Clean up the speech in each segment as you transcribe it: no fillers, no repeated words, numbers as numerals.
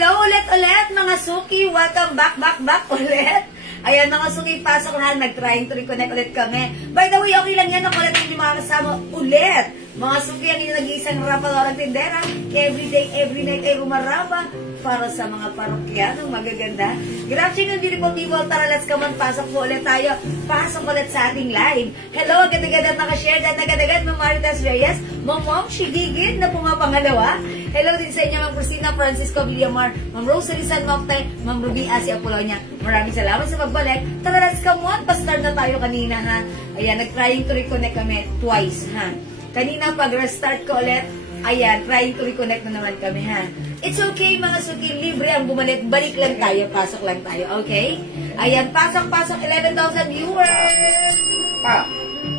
Hello ulit mga suki. Welcome back ulit. Ayan mga suki, pasok na. Nag-trying to reconnect ulit kami. By the way, okay lang yan. Ako ulit hindi makakasama ulit. Mga suki, ang nag-iisang rapalorang tindera. Every day, every night ay rumaraba para sa mga parokyanong magaganda. Good afternoon, beautiful people. Tara, let's come on. Pasok po ulit tayo. Pasok ulit sa ating live. Hello, agad-agad at nakashare. Agad-agad, Ma'am Maritas Reyes. Ma'am Shigigid na pumapangalawa. Hello din sa inyo, Ma'am Cristina Francisco Villamar, Ma'am Rosalie San Mocte, Ma'am Ruby Asia Apolonia. Maraming salamat sa pagbalik. Tara, let's come on. Pa-start na tayo kanina, ha? Ayan, nag-trying to reconnect kami twice, ha? Kanina, pag-restart ko ulit, ayan, trying to reconnect na naman kami, ha? It's okay, mga suki, libre ang bumalik. Balik lang tayo, pasok lang tayo, okay? Ayan, pasok, 11,000 viewers!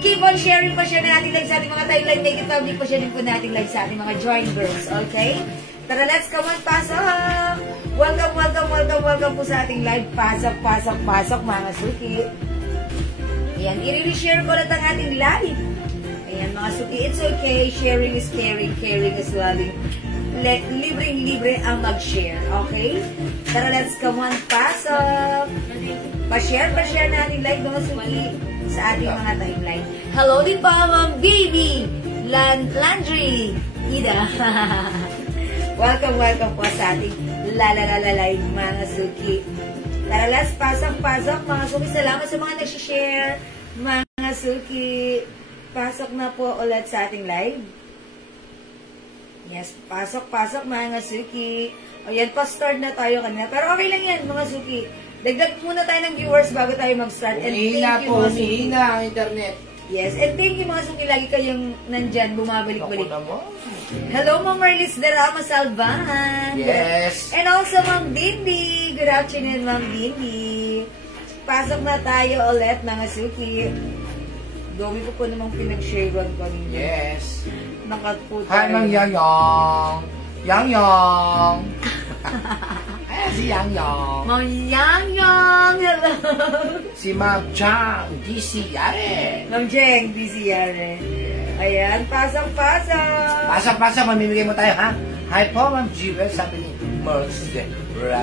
Keep on sharing pa share na natin live sa ating mga timeline. Make it public pa share din po natin live sa ating mga join girls, okay? Tara, let's come on, pasok! Welcome po sa ating live. Pasok, mga suki. Ayan, i-reshare ko ulit ang ating live. Ayan, mga suki, it's okay. Sharing is caring, caring is loving. Libre ang mag-share, okay? Tara, let's come on, pasok! Pa-share natin live, mga suki, sa ating mga timeline. Hello din pa, Ma'am Baby Landry Ida. Welcome po sa ating live, mga suki. Tara, let's pasok, mga suki. Salamat sa mga nag-share, mga suki. Pasok na po ulit sa ating live. Yes, pasok, mga suki. Ayan, pa-start na tayo kanina. Pero okay lang yan, mga suki. Dagdag muna tayo ng viewers bago tayo mag-start. And thank you, mga suki. Ang internet. Yes, and thank you, mga suki. Lagi kayong nandyan, bumabalik-balik. Hello, Ma'am Marlis de Rama Salvan. Yes. And also, Ma'am Dindi. Good afternoon, Ma'am Dindi. Pasok na tayo ulit, mga suki. Gawin ko po namang pinag-share-on ko ninyo. Yes. Nakatpo tayo. Hi, Ma'am Yang-Yang. Yang-Yang. Si Yang-Yang. Ma'am Yang-Yang. Hello. Si Ma'am Chang. DC Yare. Ma'am Jeng, DC Yare. Ayan, pasok. Pasok. Mamimigay mo tayo, ha? Hi po, Ma'am Jewel. Sabi ni Merz.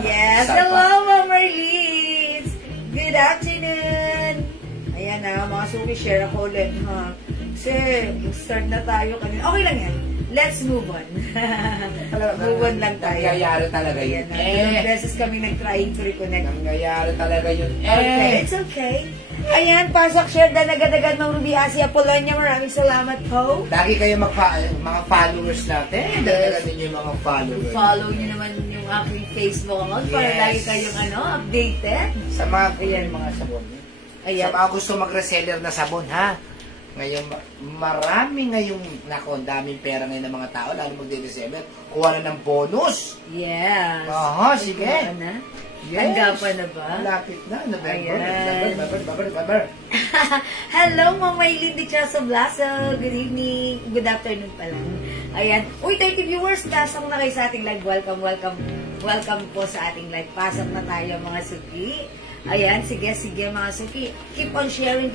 Yes, hello, Ma'am Marlies. Good afternoon. Ayan na, mga suki, share ako ulit, ha? Kasi, start na tayo kanina. Okay lang yan. Let's move on. Move on lang tayo. Nangyayari talaga yun. Ilang beses kami nag-trying to reconnect. Nangyayari talaga yun. Okay, it's okay. Ayan, pasok, share, agad-agad, Ma'am Ruby Asia Apolonia. Maraming salamat po. Lagi kayo mga followers natin. Dagdagan ninyo yung mga followers. Follow nyo naman yung aking Facebook account para lagi kayong updated. Sa mga sabon. Ayan. Sa mga gusto mag-reseller na sabon, ha? Ngayon, marami ngayong, ang daming pera ngayon ng mga tao, lalo magde-December, kuha na ng bonus. Yes. Aha, sige. Yes. Hanggapan na ba? Lapit na. November. Hello, Ma'am Maylin de Chaso Blaso. Good evening. Good afternoon pa lang. Ayan. Uy, 30 viewers. Kasang na kayo sa ating live. Welcome po sa ating live. Pasok na tayo, mga suki. Ayan, sige, mga suki. Keep on sharing.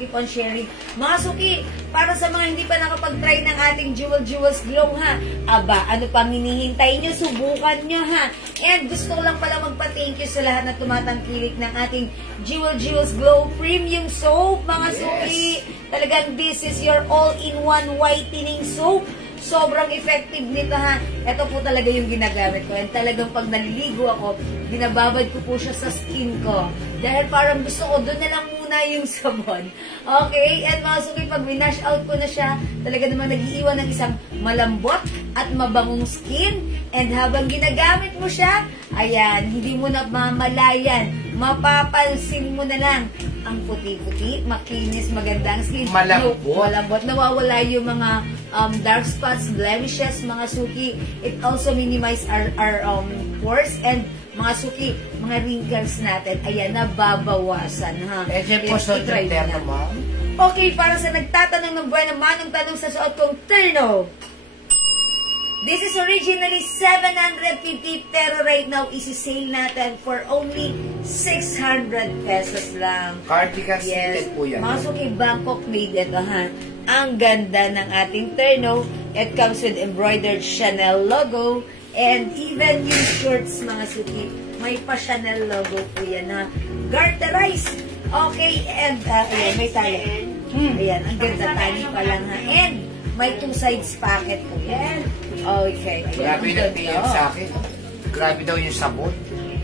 Mga suki, para sa mga hindi pa nakapag-try ng ating Jewels Glow, ha? Aba, ano pang hinihintay nyo? Subukan nyo, ha? And gusto ko lang pala magpa-thank you sa lahat na tumatangkilik ng ating Jewels Glow Premium Soap, mga suki. Talagang this is your all-in-one whitening soap. Sobrang effective nito, ha. Ito po talaga yung ginagamit ko. And talagang pag naliligo ako, binababad ko po siya sa skin ko. Dahil parang gusto ko, doon na lang muna yung sabon. Okay? And mga suki, pag winash out ko na siya, talaga naman nag-iiwan ng isang malambot at mabangong skin. And habang ginagamit mo siya, ayan, hindi mo na mamalayan. Mapapansin mo na lang ang puti-puti, makinis, magandang skin. Malambot. Nawawala yung mga dark spots, blemishes, mga suki. It also minimize our pores and mga suki, mga wrinkles natin. Ayan, nababawasan, ha? Try na. Okay, para sa nagtatanong ng buwan naman, ang tanong sa suot kong terno. This is originally 750 pero right now isi-sale natin for only 600 pesos lang. Cardigan knitted po yan. Mga suki, Bangkok made ito, ha? Ang ganda ng ating terno. It comes with embroidered Chanel logo. And even yung shorts, mga suki, may pa Chanel logo po yan na garterized. Okay, and ayan, may tali. Ayan, ang ganda, tali pa lang ha. And may 2 sides packet po yan. Okay, ayan. Grabe na PM sa akin. Grabe daw yung sabon.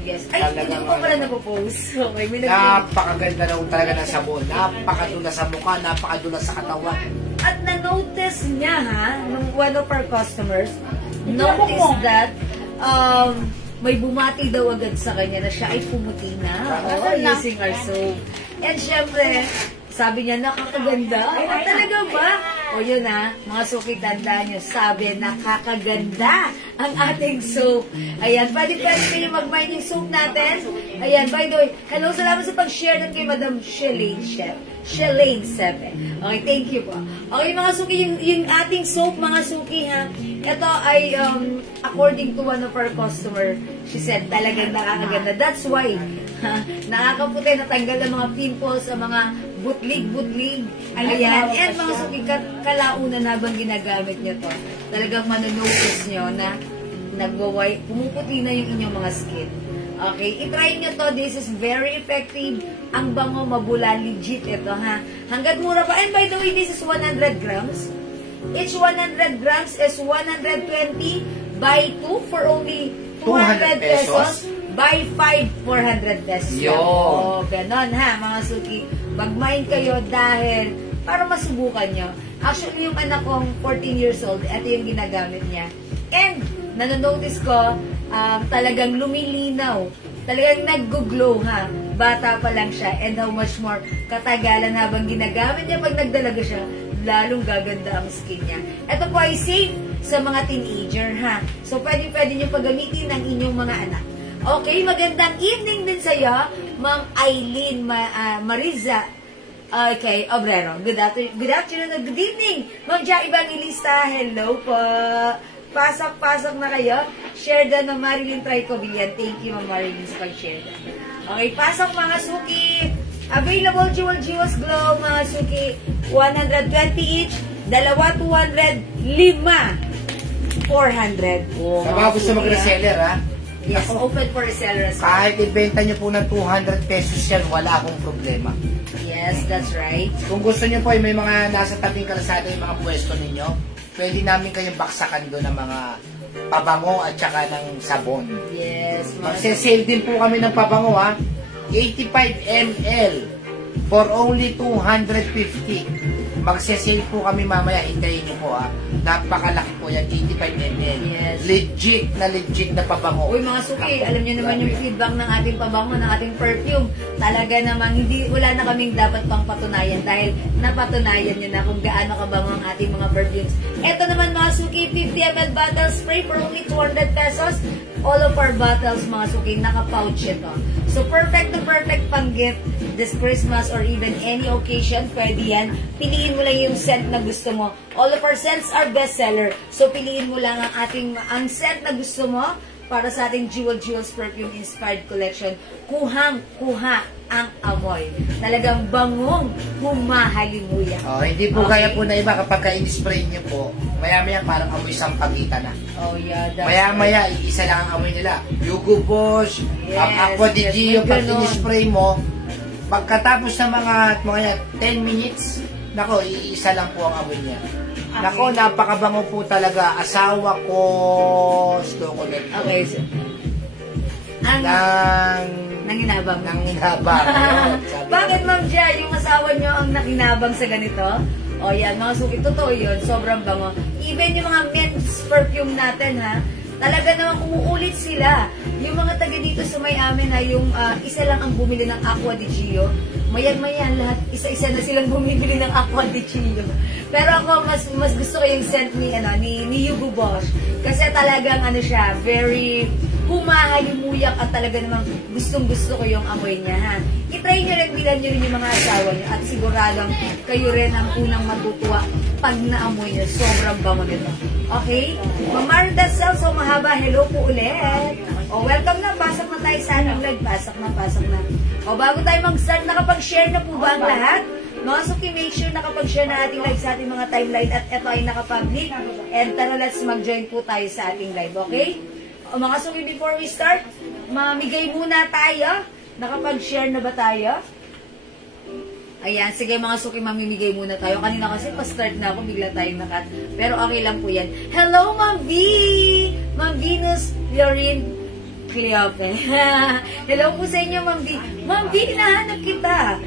Yes. Ay, hindi ko pa pala napopost. Okay, may Napakaganda daw talaga ng sabon. Napakadula sa mukha, napakadula sa katawan. At na-notice niya ha, nung one of our customers, notice that may bumati daw agad sa kanya na siya ay pumuti na using our soap. And syempre, sabi niya, nakakaganda. Ay, talaga ba? O yun ha, mga suki, tandaan nyo, sabi, nakakaganda ang ating soap. Ayan, pwede kayo mag-mind yung soap natin. Ayan, by the way, hello, salamat sa pag-share nun kay Madam Shelane Sepe. Okay, thank you po. Okay, mga suki, yung ating soap, mga suki ha, ito ay, according to one of our customer, she said, talagang nakakaganda. That's why, nakakaputi, natanggal ang mga pimples, ang mga butlig-butlig. Ayan. And mga suki, kalaunan habang ginagamit nyo to, talagang manonotice nyo na pumuputi na yung inyong mga skin. Okay, itry nyo to. This is very effective. Ang bango, mabula, legit ito ha. Hanggat mura pa. And by the way, this is 100 grams. Each 100 grams is 120 buy 2 for only 200 pesos. Buy 5, 400 pesos. Yo! O, ganon ha, mga suki. Mag-mind kayo dahil para masubukan nyo. Actually, yung anak kong 14 years old, ito yung ginagamit niya. And, nanonotice ko, talagang lumilinaw. Talagang nag-glow ha. Bata pa lang siya. And how much more katagalan habang ginagamit niya pag nagdalaga siya, lalong gaganda ang skin niya. Ito po ay safe sa mga teenager ha. So, pwede nyo paggamitin ng inyong mga anak. Okay, magandang evening din sa'yo, Ma'am Eileen Mariza. Okay, Obrero. Good afternoon and good evening. Ma'am Ja Evangelista, hello po. Pasok na kayo. Share na ng Marilyn Tricovillan. Thank you, Ma'am Marilyn, sa pag-share na. Okay, pasok mga suki. Available Jewels Glow, mga suki. 120 each. Dalawa, 200. 5, 400. Oh, sa mga gusto mag-reseller ha. Yes, open for reseller as well. Kahit ibenta nyo po ng 200 pesos yan, wala akong problema. Yes, that's right. Kung gusto nyo po, may mga nasa tabing kalsada yung mga pwesto ninyo, pwede namin kayong baksakan doon ng mga pabango at saka ng sabon. Yes. Magsasale din po kami ng pabango ha. 85 ml for only 250. Magsasale po kami mamaya, hintayin nyo po ha. Napakalaki po yan, 85 ml. Yes. Legit na pabango. Uy mga suki, alam nyo naman yung feedback ng ating pabango, ng ating perfume. Talaga namang wala na kaming dapat pang patunayan dahil napatunayan nyo na kung gaano kabango ang ating mga perfumes. Ito naman mga suki, 50 ml bottle spray for only 200 pesos. All of our bottles mga suki, naka-pouch ito. So perfect na perfect pang gift this Christmas or even any occasion, pwede yan. Piliin mo lang yung scent na gusto mo. All of our scents are bestseller. So piliin mo lang ang scent na gusto mo para sa ating Jewels Perfume Inspired Collection. Kuhang-kuha ang amoy. Talagang bangong humahalimuya. Oh, hindi po kaya po na iba kapag ka-in-spray nyo po, maya-maya parang amoy sampagita na. Oh yeah, that's maya-maya, isa lang ang amoy nila. Yugo Bosch, Aqua di Gio, pag in-spray mo, pagkatapos ng mga 10 minutes, nako, iisa lang po ang amoy niya. Nako, napakabango po talaga. Asawa ko, slow connect. Okay, so, nanginabang. Bakit, Ma'am Ja, yung asawa nyo ang nakinabang sa ganito? O yan, mga suki, totoo yun, sobrang bango. Even yung mga men's perfume natin, ha, talaga naman umuulit sila. Yung mga taga dito sa may amin, ha, yung isa lang ang bumili ng Aqua di Gio, mayan-mayan lahat, isa-isa na silang bumibili ng Aqua di Gio. Pero ako, mas gusto ko yung scent ni Yugo Bosch. Kasi talagang, siya, very humahalimuyak at talaga namang gustong-gusto ko yung amoy niya, ha. I-try nyo rin, bilan nyo rin yung mga asawa nyo at siguradong kayo rin ang unang matutuwa pag naamoy nyo. Sobrang bango nito. Okay? Mamarda Cell, so mahaba, hello po ulit. O, welcome na, pasok na tayo sa aming live. Pasok na. O, bago tayo mag-start, nakapag-share na po ba ang lahat? Mga suki, make sure nakapag-share na ating live sa ating mga timeline at ito ay nakapublic. And tara, let's mag-join po tayo sa ating live, okay? Mga suki, before we start, mamigay muna tayo. Nakapag-share na ba tayo? Ayan, sige mga suki, mamimigay muna tayo. Kanina kasi pa-start na ako, bigla tayong nakat. Pero okay lang po yan. Hello, Ma'am V! Ma'am Venus Lorin Cleope. Hello po sa inyo, Ma'am V. Ma'am V, hinahanap kita.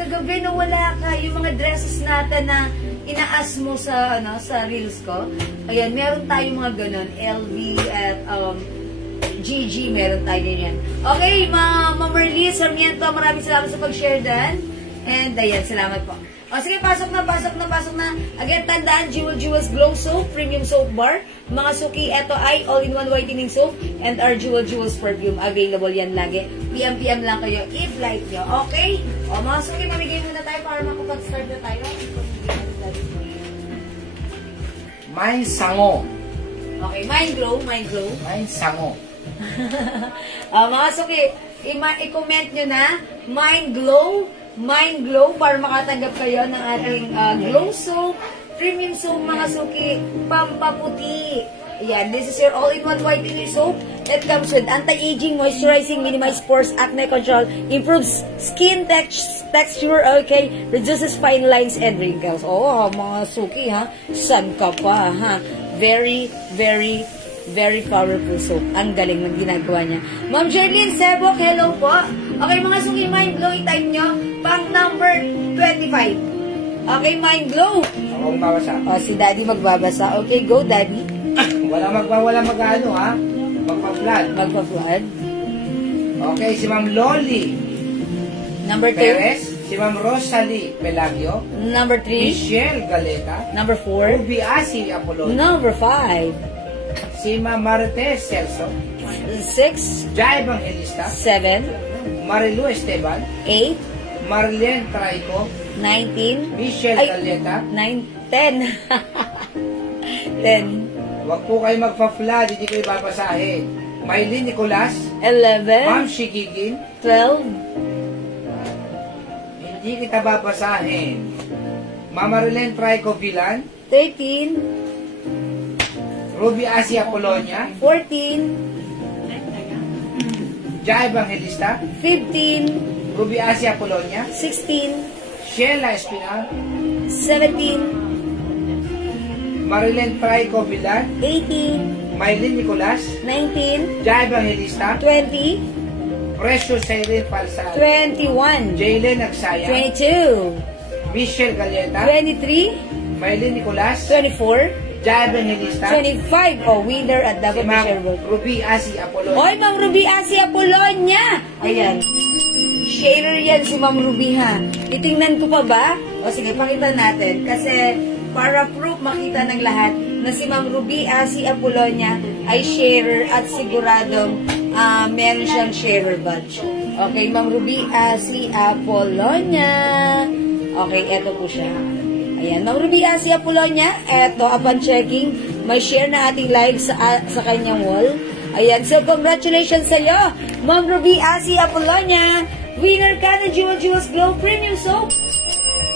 Kagabi na wala ka. Yung mga dresses natin na inaas mo sa sa reels ko. Ayan, meron tayong mga ganun. LV at GG, meron tayo yan. Okay, Ma'am Merly Sarmiento, maraming salamat sa pag-share dan. And ayan, salamat po. O sige, pasok na. Again, tandaan, Jewels Glow Soap, Premium Soap Bar. Mga suki, eto ay all-in-one whitening soap and our Jewels Perfume. Available yan lagi. PM lang kayo if like nyo. Okay? O mga suki, mamigay muna tayo para makapag-start na tayo. Mind Sango. Okay, Mind Glow. Mind Sango. Mga suki, i-comment nyo na Mind Glow para makatanggap kayo ng ating Glow Soap, Premium Soap, mga suki, pampaputi. Ayan, this is your all-in-one whitening soap that comes with anti-aging, moisturizing, minimizes pores, acne control, improves skin texture, okay, reduces fine lines and wrinkles. Oh, mga suki, ha? San ka pa, ha? Very, very, very powerful soap. Ang galing ng ginagawa niya. Ma'am Jerlyn Sebok, hello po. Okay, mga suki, Mind Glow, i-type nyo pang number 25. Okay, Mind Glow. Ako magbabasa. O, si Daddy magbabasa. Okay, go, Daddy. Wala mag-ano, ha? Magpa-flood. Okay, si Ma'am Loli Number 2. Perez, si Ma'am Rosalie Pelagio, Number 3. Michelle Galeta, Number 4. Ruby Asi Apollo, Number 5. si Ma'am Marites Celso, 6. Jai Evangelista, 7. Marilu Esteban, 8. Marlene Traico, 19. Michelle Ay, Galeta, 10. 10. Huwag po kayo magpa-flood, hindi kayo babasahin. Maylin Nicolas, 11. Ma'am Shigigin, 12. hindi kita babasahin. Ma'am Marlene Traico Villan, 13. Ruby Asia Polonia, 14. Jai Evangelista, 15. Ruby Asia Polonia, 16. Sheila Espinal, 17. Marilyn Traico Villan, 18. Maylin Nicolas, 19. Jai Evangelista, 20. Precious Irene Palsal, 21. Jaylen Agsaya, 22. Michelle Galeta, 23. Maylin Nicolas, 24. Jai Evangelista, 25. Oh, winner at si dapat Ma'am Sherwood. Ruby Asi Apollo, Oy, Ma'am Ruby Asi Apolonia! Ayan. Sharer yan si Ma'am Ruby, ha? Itingnan ko pa ba? O sige, pakita natin. Kasi para proof makita ng lahat na si Ma'am Ruby Asi Apolonia ay sharer at siguradong meron siyang sharer badge. Okay, Ma'am Ruby Asi Apolonia. Okay, eto po siya. Ayan, Ma'am Ruby Asi Apolonia, eto, upon checking, may share na ating live sa kanyang wall. Ayan, so congratulations sa iyo, Ma'am Ruby Asi Apolonia. Winner ka ng Jewels Glow Premium Soap.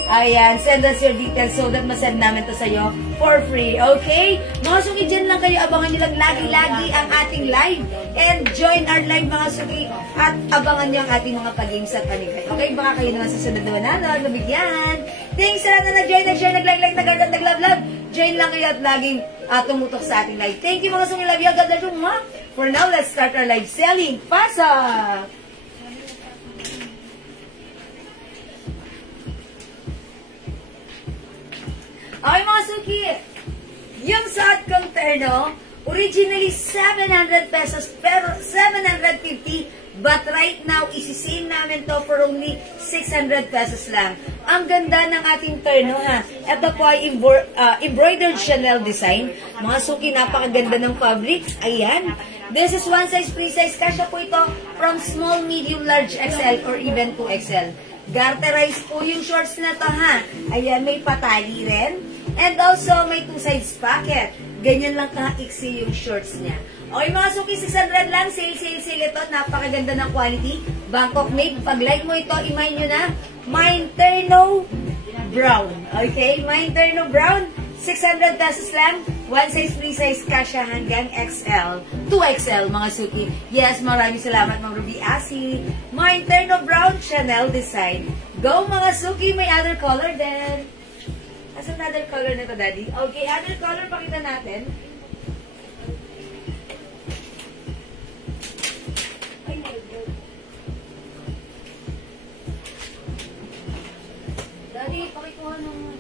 Ayan, send us your details so that masend namin to sa iyo for free, okay? Mga suki, dyan lang kayo, abangan nyo lang lagi-lagi ang ating live and join our live mga suki at abangan nyo ang ating mga pag-games at panigay. Okay, baka kayo naman sa sunod na manalo, nabigyan. Thanks sa lahat na nag-join, nag-share, nag-like, nag-heart at nag-love. Join lang kayo at laging tumutok sa ating live. Thank you mga suki, love you, God bless you, ma. For now, let's start our live selling. Pasok! Okay mga suki, yung suot kong terno, originally 700 pesos, pero 750, but right now, isisale namin to for only 600 pesos lang. Ang ganda ng ating terno, ha. Ito po ay embroidered Chanel design. Mga suki, napakaganda ng fabric. Ayan. This is one size, free size. Kasya po ito from small, medium, large, XL, or even 2XL. Garterize po yung shorts na to, ha. Ayan, may patali rin. And also, may 2 sides pocket. Ganyan lang ka-iksi yung shorts niya. Okay, mga suki, 600 lang. Sale ito. Napakaganda ng quality. Bangkok made. Pag like mo ito, imay nyo na. Mine Terno Brown. Okay? Mine Terno Brown. 600 pesos lang. One size, free size, kasha hanggang XL, 2XL, mga suki. Yes, maraming salamat, Ma'am Ruby Asi. Mga interno brown Chanel design. Go, mga suki, may other color din. Asan other color na to, Daddy? Okay, other color, pakita natin. Ay, my God. Daddy, pakikuha naman.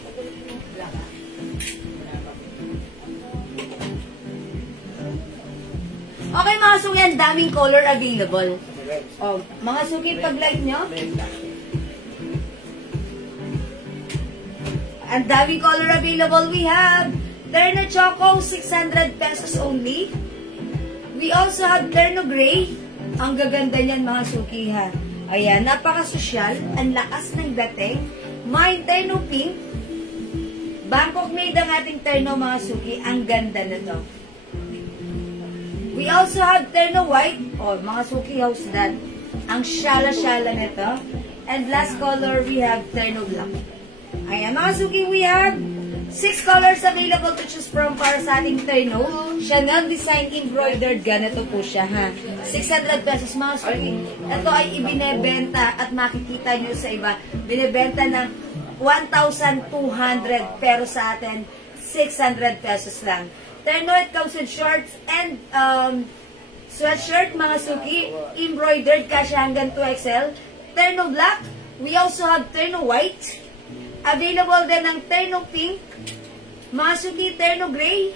Pagalit mo yung black. Okay, mga suki, ang daming color available. Oh, mga suki, pag-like nyo. Ang daming color available. We have Terno Choco, 600 pesos only. We also have Terno Gray. Ang gaganda niyan, mga suki, ha. Ayan, napaka-sosyal. Ang lakas ng dating. May Terno Pink. Bangkok made ang ating Terno, mga suki. Ang ganda na to. We also have Terno White. Oh, mga suki, how's that? Ang syala-syala nito. And last color, we have Terno Black. Ayan, mga suki, we have 6 colors available to choose from para sa ating Terno. Chanel design embroidered. Ganito po siya, ha. 600 pesos, mga suki. Ito ay ibinebenta at makikita nyo sa iba. Binebenta ng 1,200 pero sa atin, 600 pesos lang. Terno, it comes with shorts and sweatshirt, mga suki. Embroidered, kasya hanggang 2XL. Terno Black. We also have Terno White. Available din ng Terno Pink. Mga suki, Terno Gray.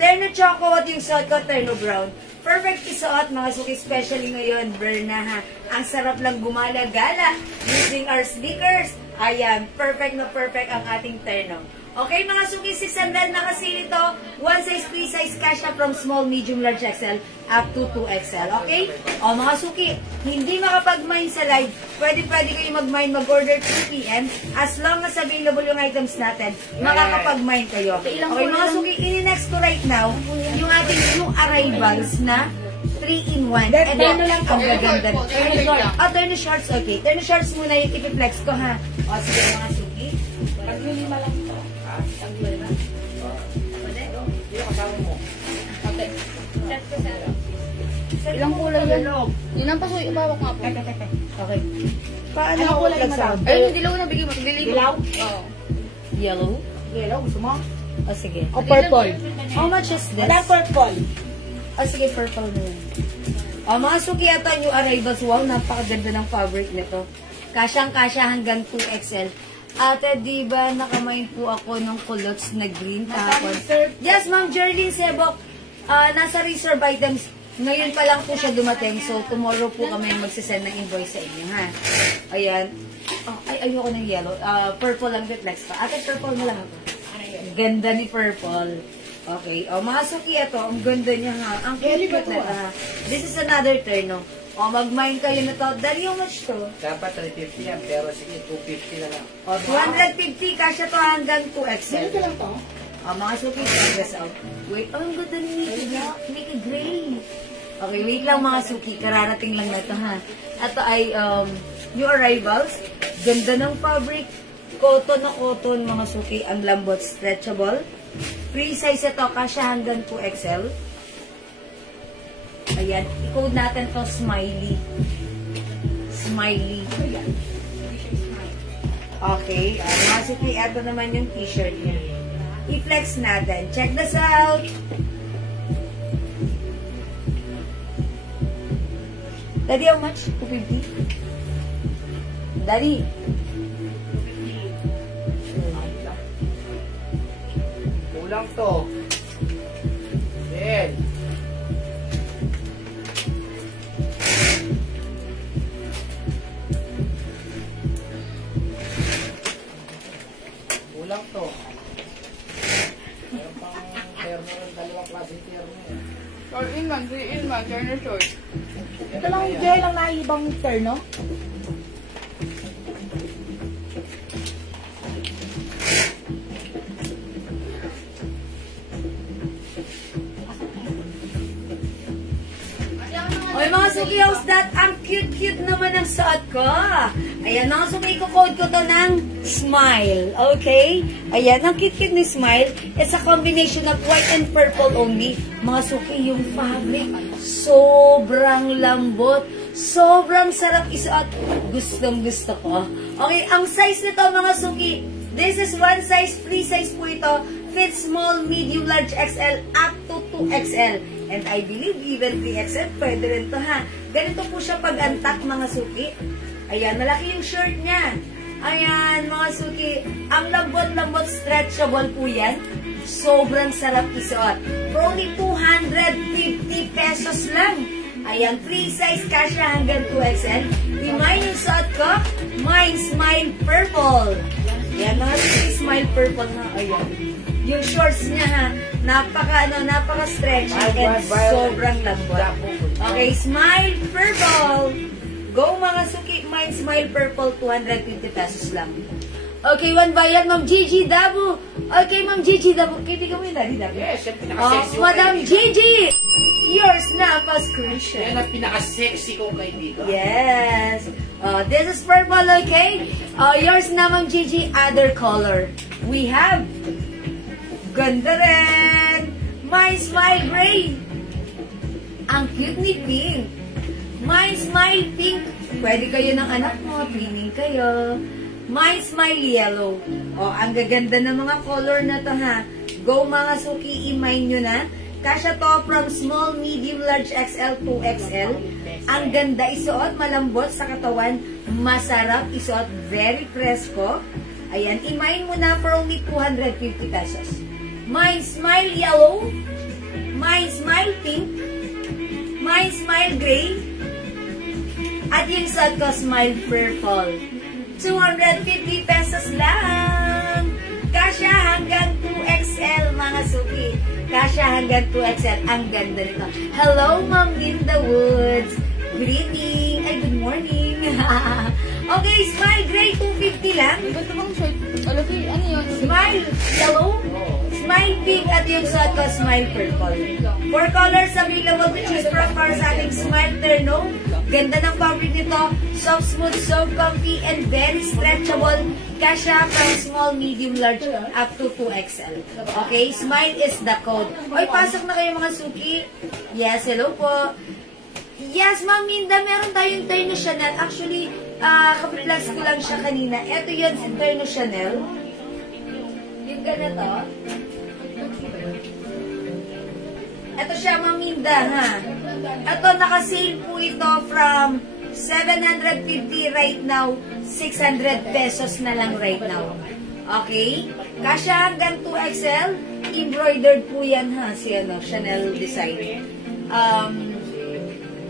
Terno Choco at yung suot ko, Terno Brown. Perfect isuot, mga suki, especially ngayon, Berna, ha. Ang sarap lang gumala-gala using our sneakers. Ayan, perfect na perfect ang ating Terno. Okay, mga suki, 600 na kasi ito. One size, free size, kasha from small, medium, large XL up to 2XL. Okay? O, mga suki, hindi makapag-mine sa live. Pwede kayo mag-mine, mag-order 2 PM. As long as available yung items natin, makakapag-mine kayo. Okay, mga suki, ini-next ko right now, yung ating new arrivals na 3-in-1. And then, ang gaganda. Terno shorts, okay. Terno shorts muna yung ipiplex ko, ha? O, sige, mga suki. Pag-lima lang ito. Pag-lima. Kasama mo. Okay. Ilang kulay yan? Yun ang paso, ibawak nga po. Okay. Paano ako kulay malam? Ay, dilaw na bigay mo. Dilaw? Oo. Yellow? Yellow, gusto mo? O, sige. O purple? How much is this? Wala purple. O, sige, purple na yun. O, mga suki ata new arrivals. Wow, napakaganda ng fabric nito. Kasyang-kasya hanggang 2XL. Ate, di ba nakamain po ako ng culottes na green kahapon? Yes, Ma'am Jerlyn Sebok. Nasa reserve items. Ngayon pa lang po siya dumating. So, tomorrow po kami magsisend ng invoice sa inyo, ha? Ayan. Oh, ay, ayoko ng yellow. Purple lang reflex pa. Ate, purple na lang ako. Ganda ni purple. Okay. O, mga suki, ito. Ang ganda niya, ha? Ang cute na. This is another Terno. O, mag-mine kayo na to. Dali, how much to? Dapat 350 yan, pero sige, 250 na lang. O, 250. Kasya to hanggang 2XL. Ganito lang to? O, mga suki, check this out. Wait, ang ganda ni Mickey Gray. Okay, wait lang mga suki. Kararating lang na ito, ha? Ito ay new arrivals. Ganda ng fabric. Cotton na cotton, mga suki. Ang lambot, stretchable. Free size ito, kasya hanggang 2XL. Ayan, i-code natin to smiley. Smiley. Ayan. Okay, mga suki, ito naman yung t-shirt niya. I-flex natin. Check this out. Daddy, how much? 250? Daddy. Kulang to. Then, kulang to. Meron pang terno ng dalawang klaseng terno. Short in man, 3 in man, Terno short. Ito lang yung gel ang naibang Terno. Oy, mga suki, how's that? Ang cute-cute naman ang suot ko. Ayan, mga suki, code ko to ng Smile. Okay? Ayan, ang cute-cute ni Smile. It's a combination of white and purple only. Mga suki, yung fabric, sobrang lambot. Sobrang sarap isuot. Gustong-gusto ko. Okay, ang size nito, mga suki, this is one size, free size po ito. Fits small, medium, large, XL, up to 2XL. And I believe even 3XL, pwede rin to ha. Ganito po siya pag-antak, mga suki. Ayan, malaki yung shirt niya. Ayan, mga suki. Ang lambot-lambot, stretchable po yan. Sobrang sarap isuot. For only 250 pesos lang. Ayan, free size, kasya hanggang 2XL. Remind yung suot ko, mine Smile Purple. Ayan, mga suki, Smile Purple na. Ayan. Yung shorts niya ha, napaka-stretchy and sobrang lambot. Okay, Smile Purple. Go mga suki, mine Smile Purple, 250 pesos lang. Okay, one bayad, Ma'am Gigi Dabu. Okay, Ma'am Gigi Dabu. Kaibigan mo yung Daddy Dabu? Yes, yung pinaka-sexy Madam Gigi! Yours na, pa-screenshot. Yan ang pinaka-sexy kong kaibigan. Yes. This is purple, okay? Yours na, Ma'am Gigi, other color. We have, ganda rin, My Smile Gray. Ang cute ni Pink. My Smile Pink. Pwede kayo ng anak mo. Twinning kayo. My Smile Yellow. Ang gaganda ng mga color na to ha. Go mga suki, i-mine nyo na. Kasya to from small, medium, large, XL, 2XL. Ang ganda isuot, malambot sa katawan. Masarap isuot, very fresco. Ayan, i-mine mo na for only 250 pesos. My Smile Yellow. My Smile Pink. My Smile Gray. At yung suot ko, Smile Purple. 250 pesos lang. Kasya hanggang 2XL, mga suki. Kasya hanggang 2XL. Ang ganda nito. Hello, Ma'am Linda Woods. Good evening. Ay, good morning. Okay, Smile Gray, 250 lang. Ba't namang short? Ano yun? Smile Yellow. Smile Pink at yung suot ko, Smile Purple. 4 colors available to choose from para sa ating Smile Terno. Ganda ng fabric nito. Soft, smooth, so comfy, and very stretchable. Kasya from small, medium, large, up to 2XL. Okay, Smile is the code. Oy, pasok na kayo mga suki. Yes, hello po. Yes, Ma'am Minda, meron tayong Terno Chanel. Actually, kapiplex ko lang siya kanina. Ito yun, si Terno Chanel. Yung ganito. Ito siya, Ma'am Minda, ha? Ito, naka-sale po ito from 750 right now, 600 pesos na lang right now. Okay? Kasya hanggang 2XL, embroidered po yan, ha? Si Chanel design.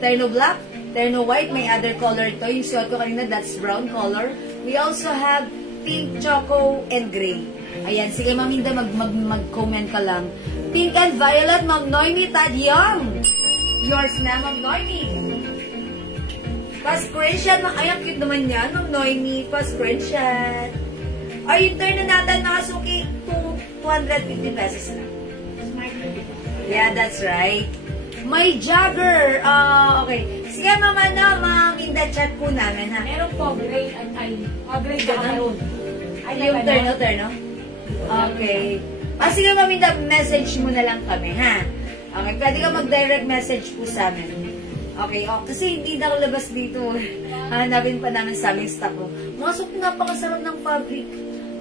Terno black, terno white, may other color to. Yung suot ko kanina, that's brown color. We also have pink, choco, and gray. Ayan, sige Ma'am Minda, mag-comment ka lang. Pink and violet, Ma'am Noemi Tadyong. Yours na, Ma'am Noemi. Pa-screenshot. Ay, ang cute naman yan, Ma'am Noemi. Pa-screenshot. Ay, yung turn na natin, mga suki, 250 pesos na. Yeah, that's right. May jogger. Okay. Sige, Ma'am, Ma'am Minda, chat po namin, ha? Meron po, gray at gray na maroon. Yung terno? Okay. Sige, Ma'am Minda, message mo na lang kami, ha? Okay, pwede ka mag-direct message po sa amin. Okay, kasi hindi na ako labas dito. Hanapin pa namin sa aming stock ko. Masok, napakasarap ng fabric.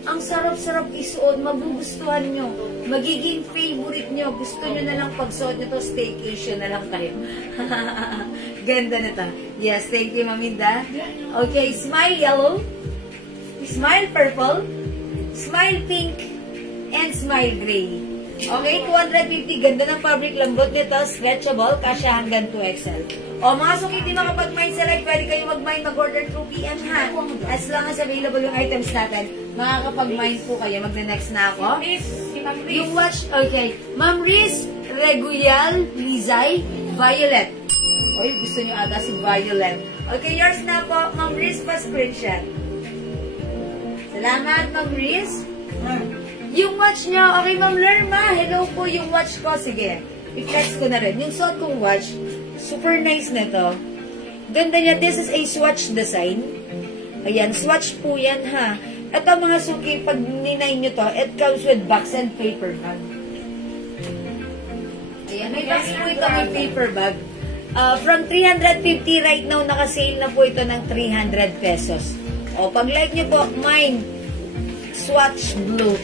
Ang sarap-sarap isuot, magugustuhan nyo. Magiging favorite nyo. Gusto nyo na lang pagsuot nyo to, staycation na lang kayo. Ganda na to. Yes, thank you, Ma'am Minda. Okay, Smile Yellow, Smile Purple, Smile Pink, and Smile Gray. Okay, 250. Ganda ng fabric, lambot nito, stretchable, kasya hanggang 2XL. O, mga suki, di makapag-mine select, pwede kayo mag-mine, mag-order through PM, ha? As long as available yung items natin, makakapag-mine po kayo. Magne-next na ako. Yung watch, okay. Ma'am Riz, Regulal, Lizay, Violet. Oy, gusto nyo aga si Violet. Okay, yours na po, Ma'am Riz, pa-screenshot. Salamat, Ma'am Riz. Yung watch nyo, okay, Ma'am Lerma, hello po yung watch ko. Sige, i-flex ko na rin. Yung suot kong watch, super nice na to. Ganda niya, this is a swatch design. Ayan, swatch po yan ha. Ito mga suki, pag ninay nyo to, it comes with box and paper bag. Ayan, may box po ito, may paper bag. From 350 right now, naka-sale na po ito ng 300 pesos. O, pag like nyo po, mine Swatch Blue.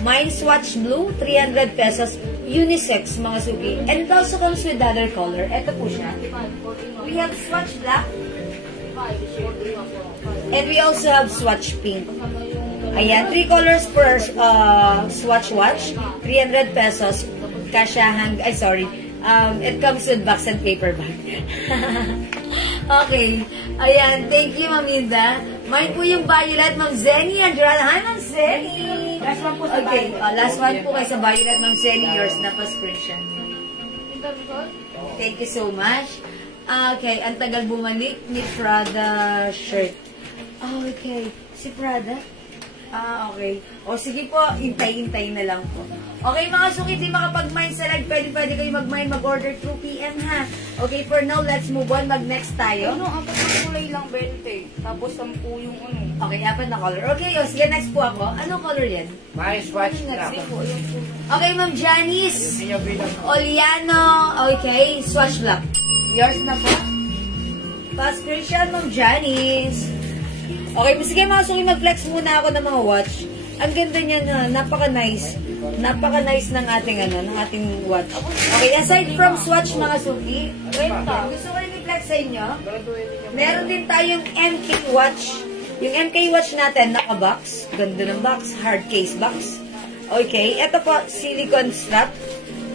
Mine Swatch Blue, 300 pesos. Unisex, mga suki. And it also comes with other color. Ito po siya. We have Swatch Black. And we also have Swatch Pink. Ayan, 3 colors per Swatch watch. 300 pesos. Kasyahan, it comes with box and paper bag. Okay. Ayan, thank you, Ma'am Linda. Mine po yung violet, Ma'am Zenny. Andrada, hi, Ma'am Zenny. Last one po sa okay, last one po kayo sa violet, Ma'am Zenny. Yours na po, screenshot. Thank you so much. Okay, ang tagal bumalik ni Prada shirt. Okay, si Prada? Okay. O sige po, hintay-hintay na lang po. Okay, mga suki, di makapag-mine sa live. Pwede kayo mag-mine, mag-order through PM, ha? Okay, for now, let's move on. Mag-next tayo. Ano, 4 na kulay lang, 20. Tapos 10 yung ano. Okay, 4 na color. Okay, o, sige, next po ako. Anong color yan? My Swatch Black. Okay, Ma'am Janice. Oliano. Okay, Swatch Black. Yours na po. Pa-screenshot, Ma'am Janice. Okay, sige mga suki, mag-flex muna ako ng mga watch. Ang ganda niya na, napaka-nice. Napaka-nice ng ating, ng ating watch. Okay, aside from Swatch, mga suki, gusto ko rin i-flex sa inyo. Meron din tayong MK watch. Yung MK watch natin, naka-box. Ganda ng box. Hard case box. Okay, ito po, silicone strap.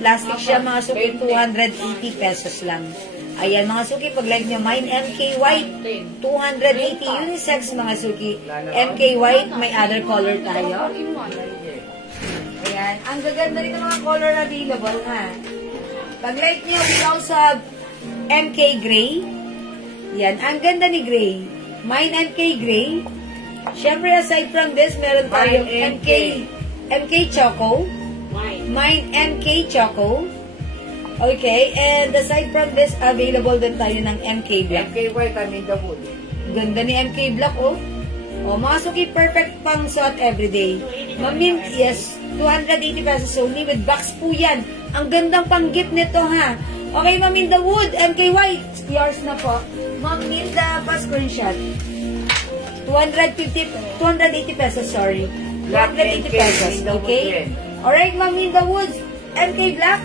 Plastic siya, mga suki, 280 pesos lang. Ayan, mga suki, pag-like nyo, mine MK White, 280 unisex, mga suki. MK White, may other color tayo. Ayan, ang gaganda rin ng mga color available, ha. Pag-like nyo, we also have MK Gray. Yan, ang ganda ni Gray. Mine MK Gray. Siyempre, aside from this, meron tayong MK Choco. Mine MK Choco. Okay, and aside from this, available din tayo ng MK Black. MK White, I mean the wood. Ganda ni MK Black, oh. Oh, mga suki, perfect pang suot everyday. Mamint, yes, 280 pesos only with box po yan. Ang gandang pang-gift nito, ha. Okay, Maminda Wood, MK White, yours na po. Maminda, pa-screenshot. 280 pesos, sorry. 280 pesos, okay? Alright, Maminda Wood, MK Black.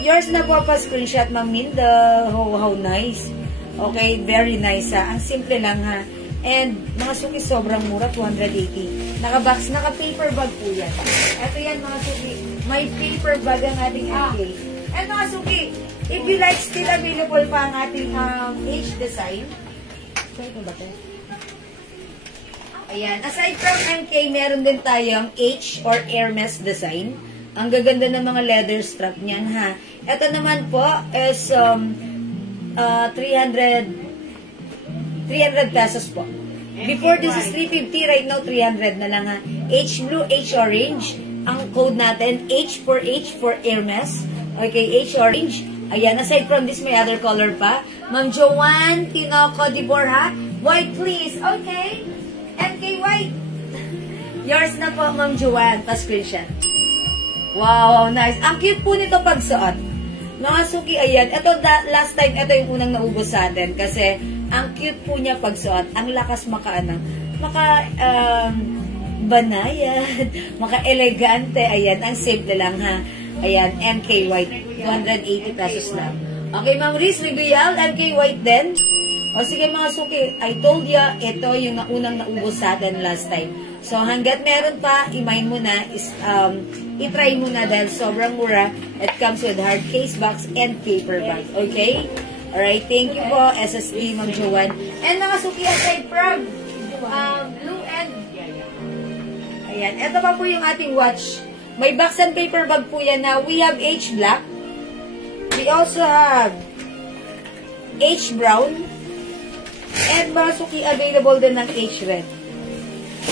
Yours na po pa screenshot, Ma'am Minda. Oh, how nice. Okay, very nice, ha. Ang simple lang, ha. And, mga suki, sobrang mura, 280. Naka-box, naka-paper bag po yan. Ito yan, mga suki. May paper bag ang ating MK. And mga suki, if you like, still available pa ang ating H design. Ito ba ito? Ayan. Aside from MK, meron din tayong H or Hermes design. Ang gaganda ng mga leather strap niyan, ha. Ito naman po is 300 pesos po. Before this is 350, right now 300 na lang, ha. H blue, H orange. Ang code natin, H for Hermes. Okay, H orange. Ayan, aside from this, may other color pa. Ma'am Joanne Tinoco Dibor, ha. White, please. Okay. MK White. Yours na po, Ma'am Joanne. Pa-screenshot. Wow, nice. Ang cute po nito pagsuot. Mga suki, ayan. Ito, last time, ito yung unang naubos sa atin. Kasi, ang cute po niya pagsuot. Ang lakas banayad, maka-elegante. Ayan, ang simple lang, ha. Ayan, MK White. 280 pesos lang. Okay, Ma'am Riz Reguial, MK White din. O sige, mga suki, I told ya, ito yung unang naubos sa atin last time. So, hanggat meron pa, i-mine mo na, i-try mo na dahil sobrang mura. It comes with hard case box and paper bag. Okay? Alright, thank you po, SSD, Ma'am Joanne. And mga suki, aside from blue and ayan, ito pa po yung ating watch. May box and paper bag po yan na we have H black. We also have H brown. And mga suki, available din ng H red.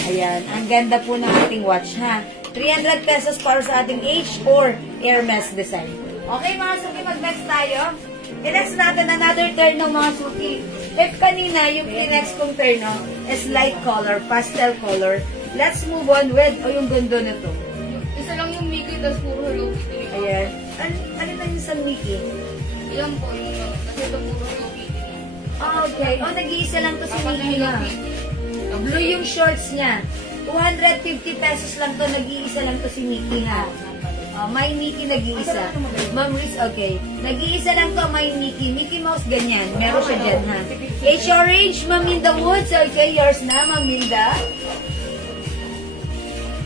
Ayan, ang ganda po ng ating watch, ha. 300 pesos para sa ating H or Hermes design. Okay, mga suki, mag-next tayo. I-next natin another terno mga suki. If kanina, yung next kong terno is light color, pastel color, let's move on with, yung ganda na to. Isa lang yung Mickey, tapos puro Hello Kitty. Ayan. Ano na yung sa Mickey? Yan po, yung kasi ito puro Hello Kitty. Okay. Nag-iisa lang to si Mickey na. Blue yung shorts niya. 250 pesos lang to, nag-iisa lang to si Mickey ha. May Mickey nag-iisa. Ma'am Riz, okay. Nag-iisa lang to, may Mickey. Mickey Mouse ganyan. Meron siya dyan ha. H Orange, Ma'am Minda Woods. Okay, yours na, Ma'am Minda.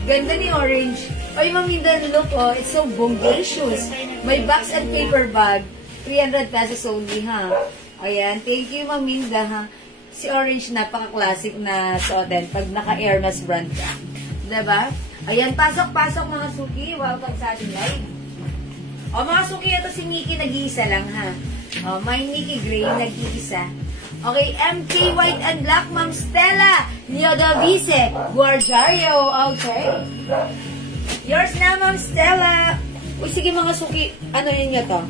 Ganda ni Orange. Ay, Ma'am Minda, look it's so bongacious. May box and paper bag. 300 pesos only ha. Ayan, thank you Ma'am Minda ha. Si Orange, napaka-classic na suotin pag naka-Hermes brand ka. Diba? Ayan, pasok-pasok mga suki. Welcome sa ating live. Mga suki, ito si Mickey, nag-iisa lang ha. May Mickey Gray, nag-iisa. Okay, MK White and Black, Ma'am Stella. Leodavice, Guardario. Okay. Yours na, Ma'am Stella. Uy, sige mga suki, ano yun nyo to?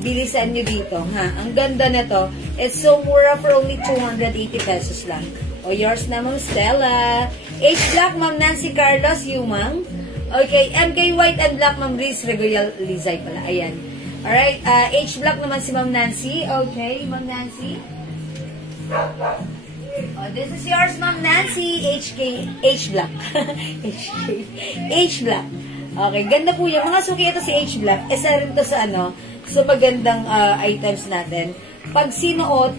Bilisan nyo dito, ha? Ang ganda na to. It's so mura for only 280 pesos lang. Yours na, Ma'am Stella. H Black, Ma'am Nancy Carlos, Yumang. Okay, MK White and Black, Ma'am Riz Regoyal Lizay pala. Ayan. Alright, H Black naman si Ma'am Nancy. Okay, Ma'am Nancy. This is yours, Ma'am Nancy. H Black. H Black. Okay, ganda po yan. Mga suki, ito si H Black. Isa rin to sa so magandang items natin. Pag sinuot,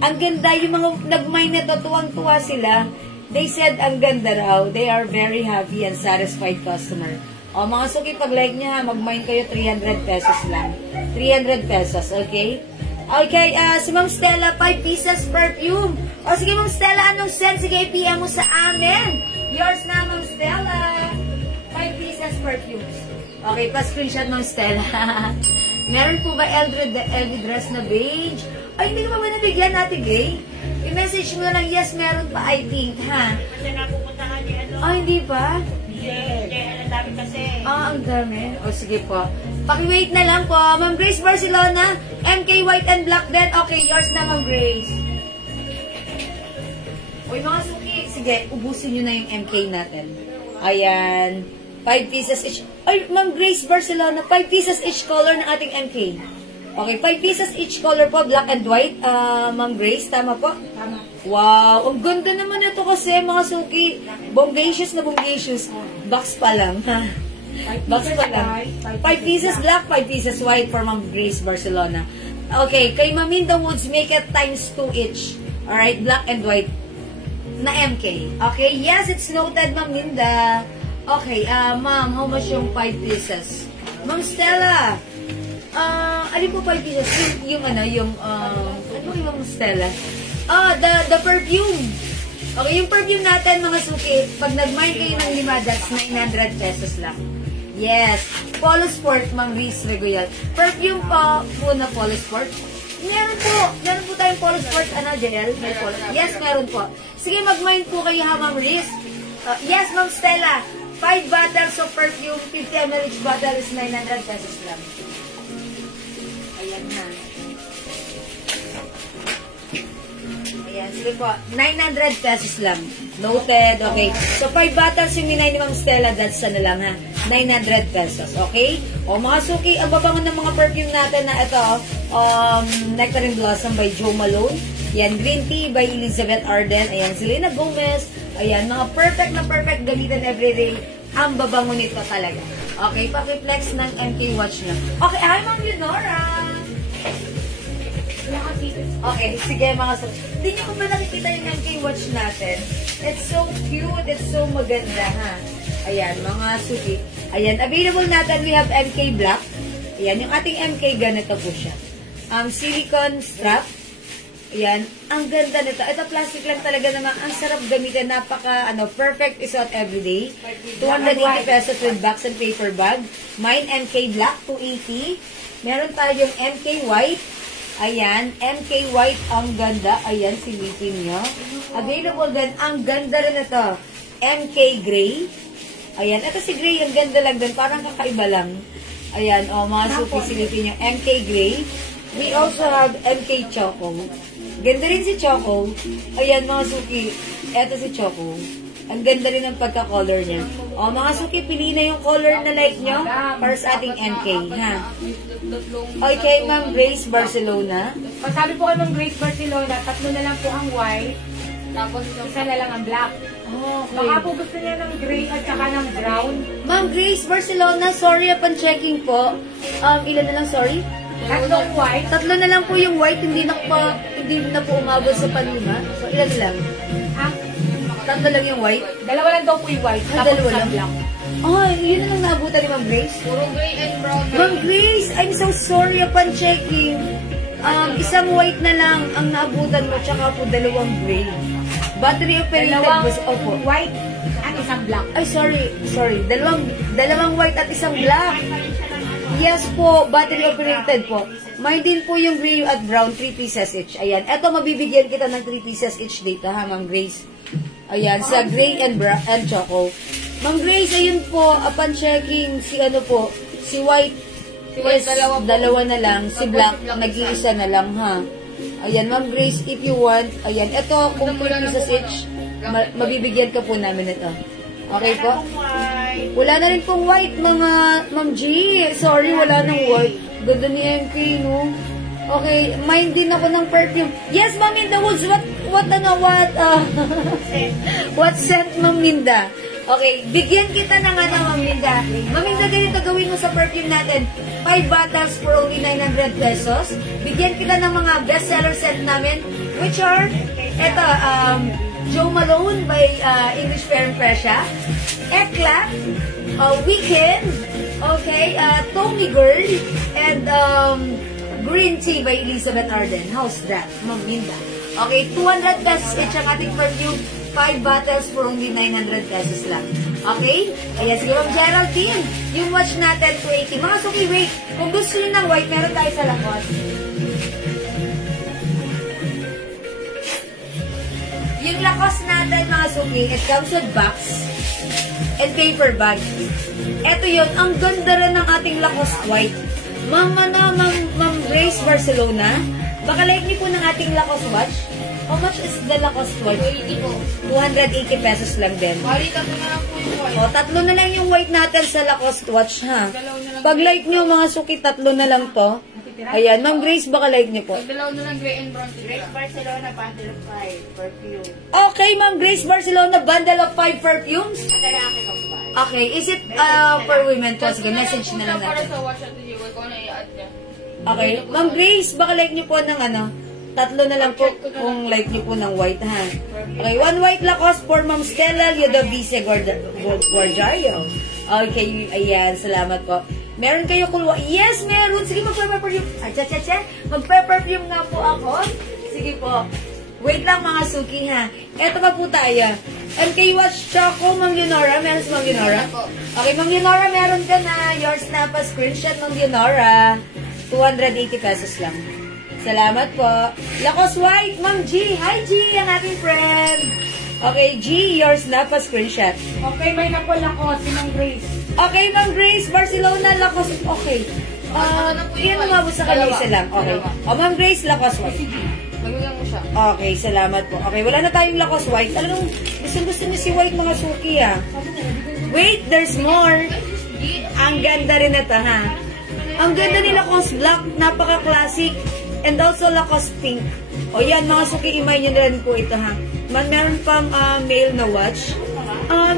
ang ganda, yung mga nag-mine nito, tuwang-tuwa sila. They said, ang ganda raw. They are very happy and satisfied customer. Mga suki, pag like nyo ha, mag-mine kayo 300 pesos lang. 300 pesos, okay? Okay, si Ma'am Stella, 5 pieces perfume. Sige, Ma'am Stella, anong sense? Sige, PM mo sa amin. Yours na, Ma'am Stella. 5 pieces perfumes. Okay, pa-screenshot, Ma'am Stella. Meron po ba LV dress na beige? Ay, hindi naman nabigyan natin, Gay. I-message mo lang, yes, meron pa, I think, ha? Kasi napupuntahan ni Hindi pa? ang dami kasi. Ang dami. Sige po. Paki-wait na lang po. Ma'am Grace Barcelona, MK White and Black din. Okay, yours na, Ma'am Grace. Uy, mga suki. Sige, ubusin nyo na yung MK natin. Ayan. 5 pieces each. Ay, Ma'am Grace Barcelona, 5 pieces each color ng ating MK. Okay, 5 pieces each color po, black and white. Ma'am Grace, tama po? Tama. Wow, ang ganda naman ito kasi, mga suki. Bongacious na bongacious. Box pa lang, ha? Box pa lang. 5 pieces black, 5 pieces white for Ma'am Grace Barcelona. Okay, kay Ma'am Minda Woods, make it times 2 each. Alright, black and white na MK. Okay, yes, it's noted, Ma'am Minda. Okay, ma'am, how much yung 5 pieces? Ma'am Stella, alin po 5 pieces? Ano yung Ma'am Stella? The perfume. Okay, yung perfume natin, mga suki, pag nag-mine kayo ng 5, that's 900 pesos lang. Yes. Polo Sport, Ma'am Riz Regoyal. Perfume po na Polo Sport. Meron po. Meron po tayong Polo Sport, JL? May Polo. Yes, meron po. Sige, mag-mine po kayo ha, Ma'am Riz. Yes, Ma'am Stella. 5 bottles of perfume, 50 ml each bottle is 900 pesos lang. Ayan na. Ayan, sige po. 900 pesos lang. Noted, okay. So, 5 bottles yung minay ni Ma'am Stella, that's ano lang ha. 900 pesos, okay? Mga suki, ang babangon ng mga perfume natin na ito, Nectarine Blossom by Jo Malone. Yan, Green Tea by Elizabeth Arden. Ayan, Selena Gomez. Ayan, mga perfect na perfect gamitan everyday. Ang babango nito talaga. Okay, paki-flex ng MK Watch nyo. Okay, hi Ma'am Leonora! Okay, sige mga suki. Hindi nyo ko ba nakikita yung MK Watch natin? It's so cute. It's so maganda, ha? Ayan, mga suki. Ayan, available natin, we have MK Black. Ayan, yung ating MK, ganito po siya. Silicone strap. Ayan, ang ganda nito. Ito, plastic lang talaga naman. Ang sarap gamitin. Napaka, perfect isuot everyday. 280 pesos with box and paper bag. Mine, MK Black, 280. Meron tayong MK White. Ayan, MK White, ang ganda. Ayan, silipin nyo. Available din. Ang ganda rin ito. MK Gray. Ayan, ito si Gray, ang ganda lang din. Parang kakaiba lang. Ayan, mga suki, silipin nyo. MK Gray. We also have MK Choco. Ganda rin si Choco. Ayan, mga suki. Eto si Choco. Ang ganda rin ng pagka-color niya. O, mga suki, pili na yung color na like nyo para sa ating MK, ha? Okay, Ma'am Grace Barcelona. Sabi po kay Ma'am Grace Barcelona, 3 na lang po ang white, tapos 1 na lang ang black. Baka po gusto niya ng gray at saka ng brown. Ma'am Grace Barcelona, sorry upon checking po. Ilan na lang, sorry? 3 white. 3 na lang po yung white, hindi na po umabot sa panlima. So, ilan lang? 3 lang yung white. 2 lang daw po yung white, tapos 2 ang lang. black. Ay, yun na lang naabutan ni Ma'am Grace. Puro gray and brown. Ma'am Grace, I'm so sorry upon checking. Isang white na lang ang naabutan mo, tsaka po 2 gray. Battery operated was, opo. White at isang black. Ay, sorry. Dalawang white at isang black. Yes po, battery operated po. May din po yung gray at brown, 3 pieces each. Ayan, eto mabibigyan kita ng 3 pieces each dito, ha, Ma'am Grace. Ayan, sa gray and choco. Ma'am Grace, ayun po, upon checking, si white, is dalawa na lang, si black, nag-iisa na lang, ha. Ayan, Ma'am Grace, if you want, ayan, ito, kung 3 pieces each, mabibigyan ka po namin ito. Okay po? Wala na rin pong white, mga Ma'am G. Sorry, wala nang white. Ganda ni MK, no? Okay, mine din ako ng perfume. Yes, Ma'am Minda Woods, what scent, Ma'am Minda? Okay, bigyan kita ng Ma'am Minda. Ma'am Minda, ganito gawin mo sa perfume natin. 5 bottles for only 900 pesos. Bigyan kita ng mga bestseller scent namin, which are, eto, Joe Malone by English Fair and Fresha, Eclat, Weekend, okay, Tommy Girl, and Green Tea by Elizabeth Arden. How's that, Ma'am Minda? Okay, 200 pesos each ang ating perfume. 5 bottles for only 900 pesos lang. Okay? Ayan, sige, Ma'am Geraldine. Yung watch natin, 280. Mga suki, wait. Kung gusto nyo ng white, meron tayo sa lakot. Yung Lacoste natin, mga suki, it comes with box and paper bag. Ito yun, ang ganda rin ng ating Lacoste white. Ma'am Grace Barcelona, baka like niyo po ng ating Lacoste watch. How much is the Lacoste watch? 280 po. 280 pesos lang din. Bali, 3 na lang po yung white. O, 3 na lang yung white natin sa Lacoste watch, ha? Pag like nyo, mga suki, 3 na lang to. Ayan, Ma'am Grace, baka like niyo po. 2 na lang gray and brown. Grace Barcelona, bundle of 5, perfume. Okay, Ma'am Grace Barcelona, bundle of 5 perfumes. Ang lalaki ko ba? Okay, is it for women to? Sige, message na lang Para natin. sa watch at the ko na i-add niya. Okay, Ma'am Grace, baka like niyo po ng 3 na lang po kung like niyo po ng white, ha? Okay, 1 white Lacoste for Ma'am Stella Llodovice Guardiario. Okay, ayan, salamat po. Meron kayo kulwa? Yes, meron. Sige, magpe-perfume. Magpe-perfume nga po ako. Sige po. Wait lang, mga suki, ha? Eto pa po tayo. MK Watch Choco, Ma'am Leonora. Meron si Ma'am Leonora? Okay, Ma'am Leonora, meron ka na. Your snap a screenshot, Ma'am Leonora. 280 pesos lang. Salamat po. Lacoste White, Ma'am G. Hi, G, ang ating friend. Okay, G, your snap a screenshot. Okay, may napol ako, si Ma'am Grace. Okay, Ma'am Grace, Barcelona, Lacoste. Okay. Iyan umabot sa kanya, isa lang. Okay. O, Ma'am Grace, Lacoste White. Magiging mo siya. Okay, salamat po. Okay, wala na tayong Lacoste White. Alam mo, gusto niyo si White, mga suki, ha? Wait, there's more. Ang ganda rin ito, ha? Ang ganda ni Lacoste Black, napaka-classic. And also Lacoste Pink. O yan, mga suki, imay nyo na rin po ito, ha? Meron pang male na watch.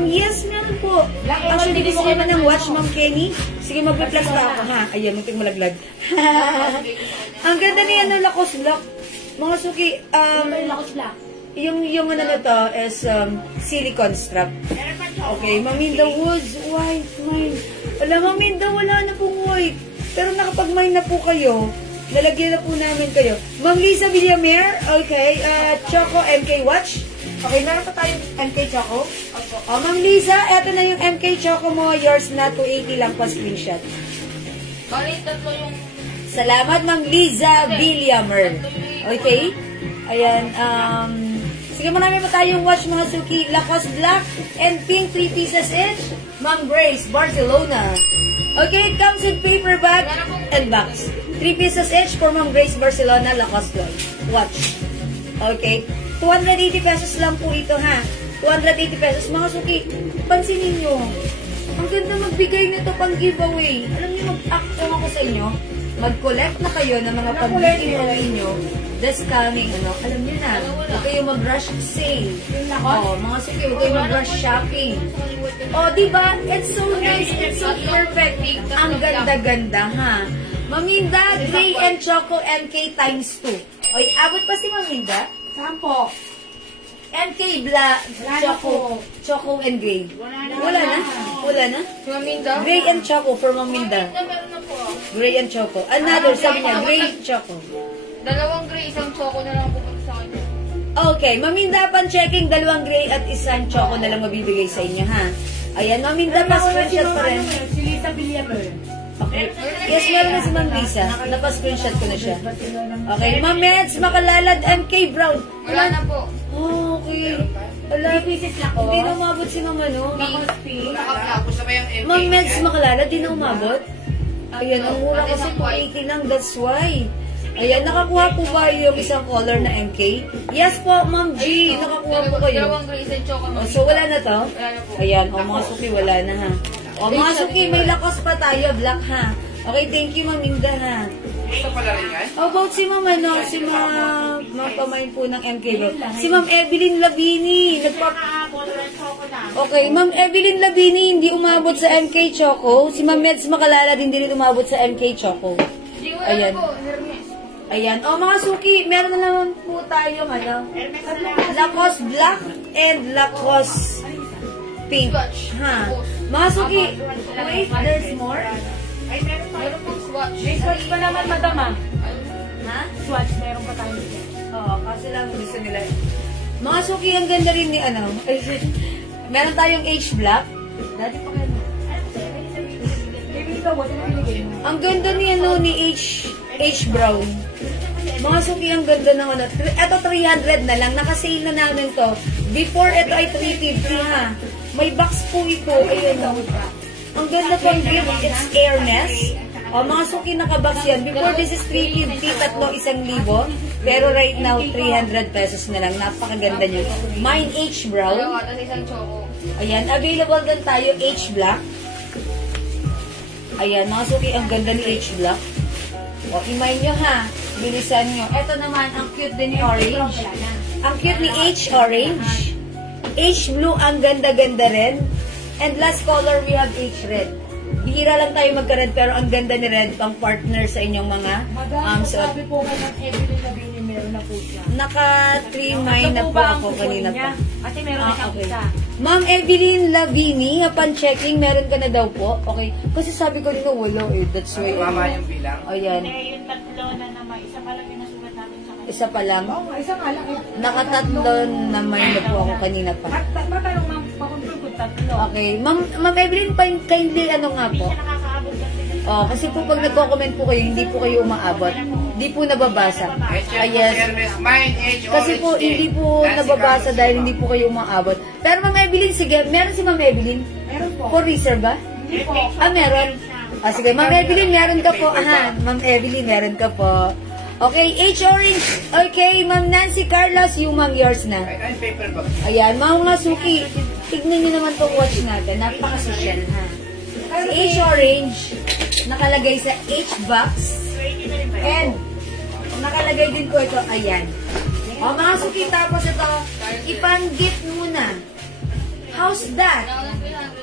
Yes, meron po. Actually, gusto naman ng watch, Ma'am Kenny. Sige, mag-plus pa ako, ha? Ayan, munting malaglag. Ang ganda ni Lacoste Black. Mga suki, Lacoste Black. yung ano na to is silicone strap. Okay, Ma'am Minda Woods, white, mine. Wala, Ma'am Minda, wala na pong white. Pero nakapag-mine na po kayo. Lalagyan na po namin kayo. Ma'am Lisa Villamer, okay, Choco MK Watch. Okay, meron pa tayong MK Choco. O, Ma'am Lisa, eto na yung MK Choco mo. Yours na, 280 lang pa screenshot. Bali, 3 yung... Salamat, Ma'am Lisa Villamer. Okay? Ayan, sige, marami pa tayong watch, mga suki. Lacoste Black and Pink, 3 pieces each. Ma'am Grace, Barcelona. Okay, it comes in paper bag and box. 3 pieces each for Ma'am Grace Barcelona, Lacoste Lloyd. Watch. Okay, 280 pesos lang po ito ha. 280 pesos. Mga suki, pansinin nyo. Ang ganda magbigay nito pang giveaway. Alam niyo, mag-act ako sa inyo. Mag-collect na kayo ng mga pang-giveaway nyo. This coming, alam niyo na. Huwag kayo mag-rush sale. Mga suki, huwag kayo mag-rush shopping. Diba? It's so nice. It's so perfect. Ang ganda-ganda, ha? Maminda, Gray and Choco MK times 2. Oy, abot pa si Maminda? Sampo. MK Choco and Gray. Wala na? Wala na? Maminda? Gray and Choco for Maminda. Meron na po. Gray and Choco. Another, sabi niya, Gray, Choco. Dalawang gray, isang choco na lang pupunta sa kanya. Okay, Maminda, pan-checking, 2 Gray at 1 Choco na lang mabibigay sa inyo, ha? Ayan, Maminda, pa-screenshot pa rin. Si Lisa Villamer. Okay. Yes, meron na si Ma'am Lisa. Napa-screenshot ko na siya. Okay, Ma'am Meds, Makalalad, MK Brown. Wala na po. Oh, okay. Wala. 3 pieces lang ko. Hindi na umabot si Ma'am, ano? Nakapagpapos na ba yung MK? Ma'am Meds, Makalalad, di na umabot? Ayan, ang mura kasi 280 lang, that's why. Ayan, nakakuha po ba yung isang color na MK? Yes po, Ma'am G, nakakuha po kayo. Dalawang gray, isang choco. Oh, so, wala na to? Wala na po. Ayan, mga suki, wala na ha. Mga suki, may Lacoste pa tayo, black ha. Okay, thank you, Ma'am Minda ha. Ito pala rin yan? How about si Ma'am, si Ma'am pamain po ng MK bro. Si Ma'am Evelyn Labini. Okay, Ma'am Evelyn Labini, hindi umabot sa MK Choco. Si Ma'am Meds Makalala din umabot sa MK Choco. Ayan. Ayan. Mga suki, meron na naman po tayo, Lacoste Black and Lacoste Pink. Ha? Mga suki, wait, there's more? Meron pong swatch. May swatch pa naman, madam ah. Ha? Swatch, meron pa tayo. Oo, kasi lang gusto nila. Mga suki, ang ganda rin ni meron tayong H-Black. Dati pa kayo. Baby, ikaw, what na binigay mo? Ang ganda ni ni H-Brown. Mga suki, ang ganda ng Ito 300 na lang. Nakasale na namin to. Before, ito ay 350 ha. May box po ito. Ayun o. Ang ganda pang gift. It's airness. Mga suki, nakabox yan. Before, this is 350. Tatlo, 1,000. Pero right now, 300 pesos na lang. Napakaganda nyo. Mine H-Brown. Dalawa, tapos isang choco. Ayan. Available din tayo H-Black. Ayan. Mga suki, ang ganda ni H-Black. O, imay nyo ha. Bilisan nyo. Ito naman, ang cute din ni Orange. Ang cute ni H-Orange. H-Blue, ang ganda-ganda rin. And last color, we have H-Red. Bihira lang tayo magka-red, pero ang ganda ni Red, pang partner sa inyong mga Sabi po kayo ng Evelyn Labini, meron na po siya. Naka-3-9 na po ako kanina pa. Kasi meron na siyang isa. Ma'am Evelyn Labini, upon checking, meron ka na daw po. Okay. Kasi sabi ko nito, wala eh. That's why. Mama yung bilang. Ayan. Yung tatlo na naman, isa pa lang yung nasulat natin sa kanya. Isa pa lang. Oo, isa nga lang. Nakatatlo naman na po ako kanina pa. Matanong ma'am, pakontrol ko tatlo. Okay. Ma'am Evelyn, kindly nga po. Nakakaabot kasi. Kasi po pag nagko-comment po kayo, hindi po kayo umaabot. Hindi po nababasa. Yes. Kasi po, hindi po nababasa dahil hindi po kayo umaabot. Pero Ma'am Evelyn, sige, meron si Ma'am Evelyn? Meron po. For reserve ba? Hindi po. Meron. Sige, Ma'am Evelyn, meron ka po. Ma'am Evelyn, meron ka po. Okay, H-Orange. Okay, Ma'am Nancy Carlos, yung Ma'am yours na. Ay, paper bag. Ayan, mga suki, tignan nyo naman itong watch natin. Napaka-social, ha? Si H-Orange, nakalagay sa H-box. And, nakalagay din ko ito, ayan. Mga suki, tapos ito, ipang-gift muna. How's that?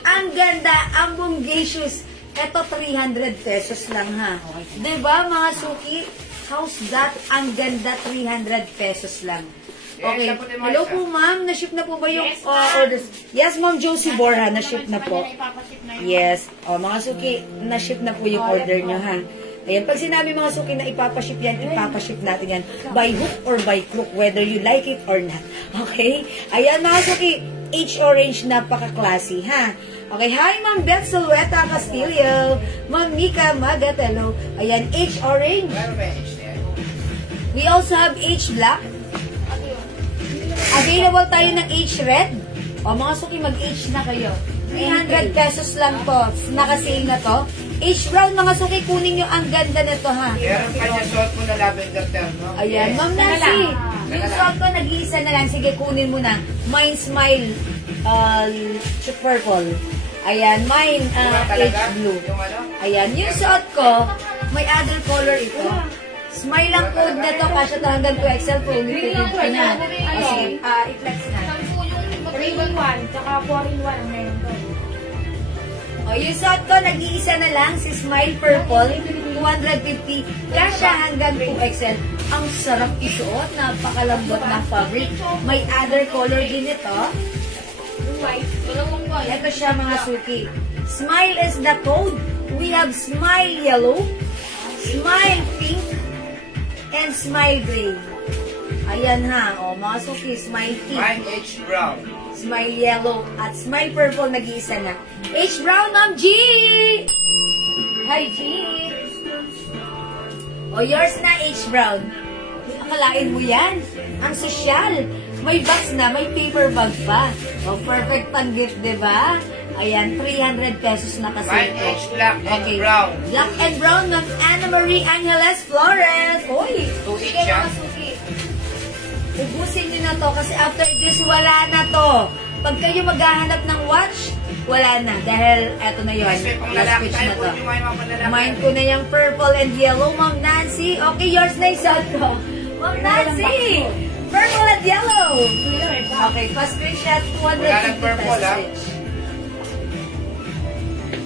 Ang ganda, ang bonggacious. Ito, 300 pesos lang, ha? Diba, mga suki? How's that? Ang ganda, 300 pesos lang. Okay. Hello po, ma'am. Na-ship na po ba yung orders? Yes, ma'am Josie Borja. Na-ship na po. Yes. Mga suki, na-ship na po yung order nyo, ha? Ayan. Pag sinabi mga suki na ipapaship yan, ipapaship natin yan. By hook or by crook, whether you like it or not. Okay? Ayan, mga suki. H-Orange, napaka-classy, ha? Okay. Hi, Ma'am Beth Solueta Castillo. Ma'am Mika Magatelo. Ayan, H-Orange. We also have H-Black. Available tayo ng H-Red. Mga suki, mag-H na kayo. 300 pesos lang to. Naka-sale na to. H-brown, mga suki, kunin nyo. Ang ganda nito, ha? Meron pa niya suot mo na lavender term, no? Ayan, Yes. Ma'am Nancy. Dala Yung lang. suot ko, nag-iisa na lang. Sige, kunin mo na. Mine smile, purple. Ayan, mine, Mura talaga? H-blue. Yung ano? Ayan, yung suot ko, may other color ito. Smile ang code na to, kasya to hanggang 2XL po. Green lang po, na. ano? Sige, i-flex na. Sampu yung 3-in-1, tsaka 4-in-1 ang meron doon. O, yung suot ko, nag-iisa na lang, si Smile Purple, 250, kasya hanggang 2XL. Ang sarap isuot, napakalambot na fabric. May other color din ito. Yung white. dalawang white. Ito siya mga suki. Smile is the code. We have Smile Yellow, Smile Pink, and Smile Gray. Ayan ha, o mga suki, Smile Pink, Mine H brown. Smile Yellow, at Smile Purple nag-iisa na. H Brown, Ma'am G! Hi, G! O, yours na, H Brown. Akalain mo yan. Ang sosyal. May box na, may paper bag pa. O, perfect pang gift, diba? Ayan, 300 pesos na kasi Mine ito. H black and brown. Black and brown, Ma'am Anna Marie Angeles Flores. Uy! 2 each siya. Ubusin nyo na to kasi after this, wala na to. Pag kayo maghahanap ng watch, wala na. Dahil eto na yun. Yes, may pang Last lalaki pitch tayo. na to. Kung yung mga panlalaki. Mine ko na yung purple and yellow, Ma'am Nancy. Okay, yours na yung suot ko. Ma'am Nancy! Purple and yellow! Okay, first screenshot, 250 Wala ng purple, ha? each.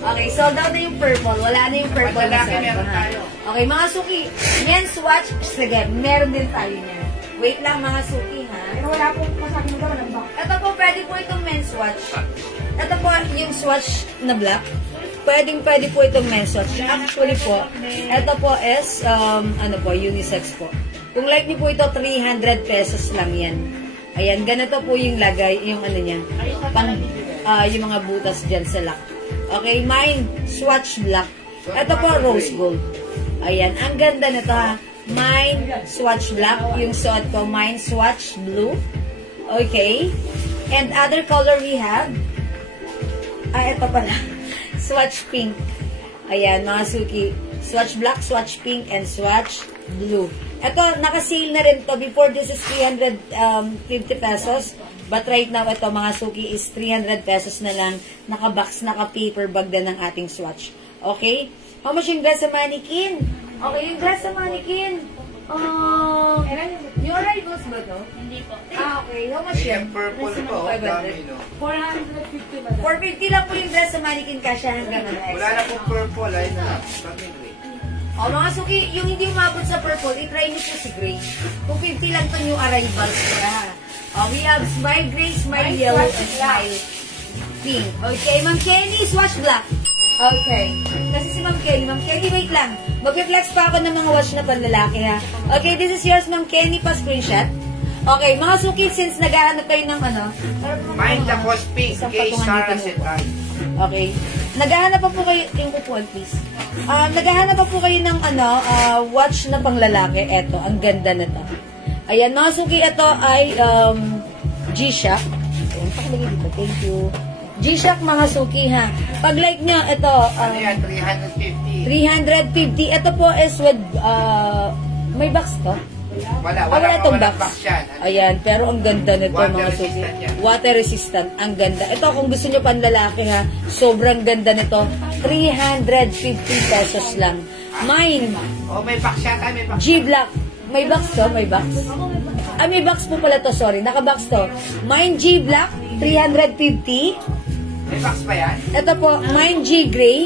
Okay, sold out na yung purple. Wala na yung purple na Panlalaki suot ko, meron ha? tayo. Okay, mga suki. Yan, swatch. Sige, meron din tayo niya. Wait lang, mga suki, ha? Pero wala pong masabi mo daw ng box. Ito po, pwede po itong men's watch. Ito po, yung swatch na black. Pwede po itong men's watch. Actually po, ito po is, ano po, unisex po. Kung like niyo po ito, 300 pesos lang yan. Ayan, ganito po yung lagay, yung ano niya. Pang, yung mga butas dyan sa lock. Okay, mine, swatch black. Ito po, rose gold. Ayan, ang ganda nito ha. Mine, swatch black. Yung suot ko, mine, swatch blue. Okay. And other color we have, ito pala. Swatch pink. Ayan, mga suki. Swatch black, swatch pink, and swatch blue. Ito, naka-sale na rin to. Before, this is 350 pesos. But right now, ito, mga suki, is 300 pesos na lang. Naka-box, naka-paper bag na ng ating swatch. Okay? How much yung glass sa mannequin? Okay, yung glass sa mannequin. Yung arrivals ba to? Hindi po. Okay. How much May yan? yung purple Nasa po. 500. Dami, no? 450 ba daw? 450 lang po yung dress sa mannequin kasya hanggang ano Wala na pong purple. Ayun na. Bakit gray? O mga suki, yung hindi umabot sa purple, i-try nyo po si gray. Kung 50 lang to yung arrivals ka. We have smile gray, smile yellow, and smile pink. Okay, Ma'am Kenny, swatch black. Okay. Kasi si Ma'am Kenny, wait lang. Mag-flex pa ako ng mga watch na panlalaki ha. Okay, this is yours, Ma'am Kenny, pa-screenshot. Okay, mga suki, since naghahanap kayo ng ano, Mine the cost pink. Isang Kay patungan Sarah dito mo. Setan. Okay. Naghahanap pa po kayo, yung upuan please. Naghahanap pa po kayo ng ano, watch na panglalaki. Eto, ang ganda na to. Ayan, mga suki, ito ay G-Shock. Ayan, pakilagay dito. Thank you. G-Shock, mga suki ha. Pag like nyo, ito, Ano yan? 350. 350. Ito po is with, may box to? Wala. Wala itong Walang box. box yan. Ayan, pero ang ganda nito Water mga suki. resistant yan. Water resistant. Ang ganda. Ito kung gusto nyo panlalaki ha, sobrang ganda nito. 350 pesos lang. Mine, Oh, may box yata. May box. G-Black. May box to? May box? May box po pala to. Sorry, naka-box to. Mine G-Black, 350. May box pa yan? Ito po, mine G-Gray.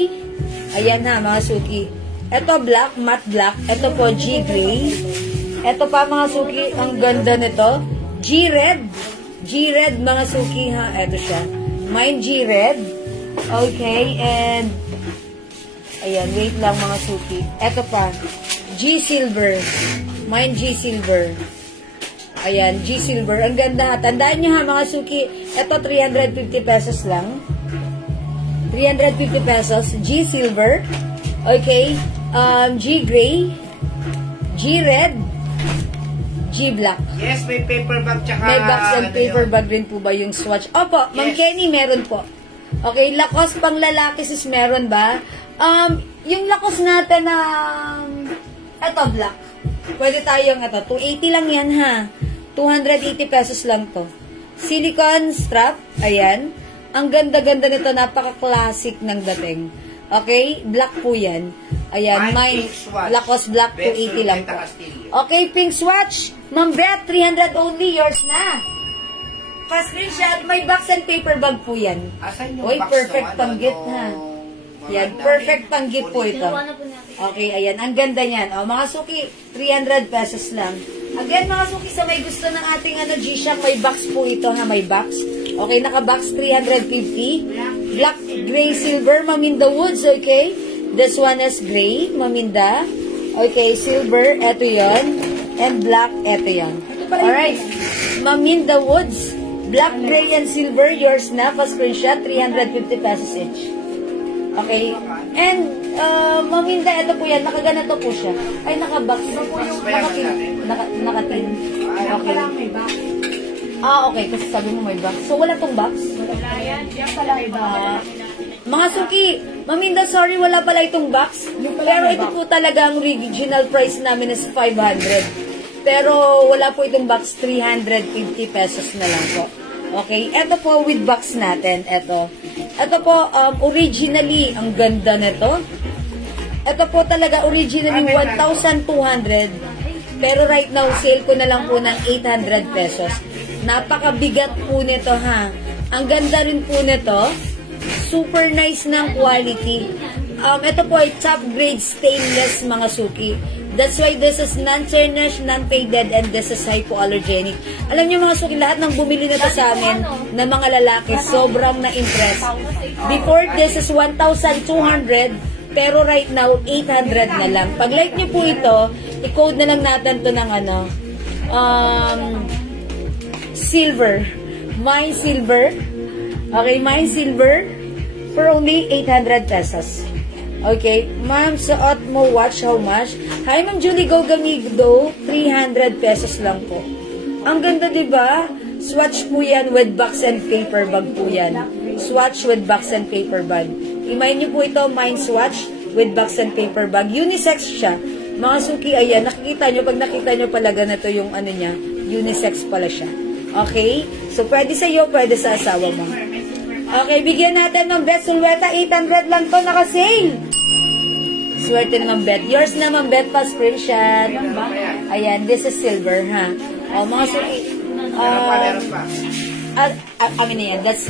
Ayan ha, mga suki. Ito black, matte black. Ito po G-Gray. Ito pa mga suki, ang ganda nito. G-Red. G-Red mga suki ha. Ito siya. Mine G-Red. Okay, and ayan, wait lang mga suki. Ito pa. G-Silver. Mine G-Silver. Ayan, G-Silver. Ang ganda ha. Tandaan nyo ha mga suki. Ito 350 pesos lang. 350 pesos. G-Silver. Okay. G-Gray. G-Red. G-Black. Yes, may paper bag tsaka... May box and ano paper yun? bag rin po ba yung swatch? Opo, Ma'am Yes. Kenny, meron po. Okay, Lacoste pang lalaki sis meron ba? yung lakos natin na eto black. Pwede tayong ito. 280 lang yan ha. 280 pesos lang to. Silicone strap. Ayan. Ang ganda-ganda nito. Napaka-classic ng dating. Okay? Black po yan. Ayan. May lakos black 280 lang po. Okay, pink swatch. Ma'am Beth, 300 only. Yours na. Pa-screenshot. May box and paper bag po yan. Uy, perfect pang-gift ha. Yan, perfect pang-gift po ito. Okay, ayan. Ang ganda niyan. O, mga suki, 300 pesos lang. Again, mga suki, sa may gusto ng ating G-Shock, may box po ito ha, may box. Okay, naka-box 350. Black, gray, silver, Maminda Woods, okay? This one is gray, Maminda. Okay, silver, eto yon. And black, eto yon. Alright, Maminda Woods, black, gray, and silver, yours na, pa-screenshot, 350 pesos each. Okay. And, Maminda, ito po yan. Nakaganito po siya. Ay, naka-box. Naka-tin. Okay. Okay. Kasi sabi mo may box. So, wala tong box? Wala yan. Yan pala iba. Mga suki, Maminda, sorry, wala pala itong box. Pero ito po talaga ang original price namin is 500. Pero, wala po itong box. 350 pesos na lang po. Okay. Ito po with box natin. Ito po, originally, ang ganda nito. Ito po talaga, originally, 1,200. Pero right now, sale ko na lang po ng 800 pesos. Napakabigat po nito, ha. Ang ganda rin po nito. Super nice ng quality. Ito po ay top grade stainless, mga suki. That's why this is non-tarnished, non-faded, and this is hypoallergenic. Alam niyo mga suki, lahat ng bumili na to sa amin na mga lalaki, sobrang na-impress. Before, this is 1,200, pero right now, 800 na lang. Pag like niyo po ito, i-code na lang natin to ng silver. Mine silver. Okay, mine silver for only 800 pesos. Okay, ma'am, suot mo watch how much? Hi, Ma'am Julie Gogamigdo, 300 pesos lang po. Ang ganda, diba? Swatch po yan with box and paper bag po yan. Swatch with box and paper bag. Imayin niyo po ito, mine swatch with box and paper bag. Unisex siya. Mga suki, ayan, nakikita niyo, pag nakita niyo pala ganito yung niya, unisex pala siya. Okay? So, pwede sa iyo, pwede sa asawa mo. Okay, bigyan natin ng Beth Sulweta. 800 lang to, naka-sale. Swerte naman, Beth. Yours naman, Beth, pa screenshot. Ayan, this is silver, ha? O, mga suki. Kami na yan. That's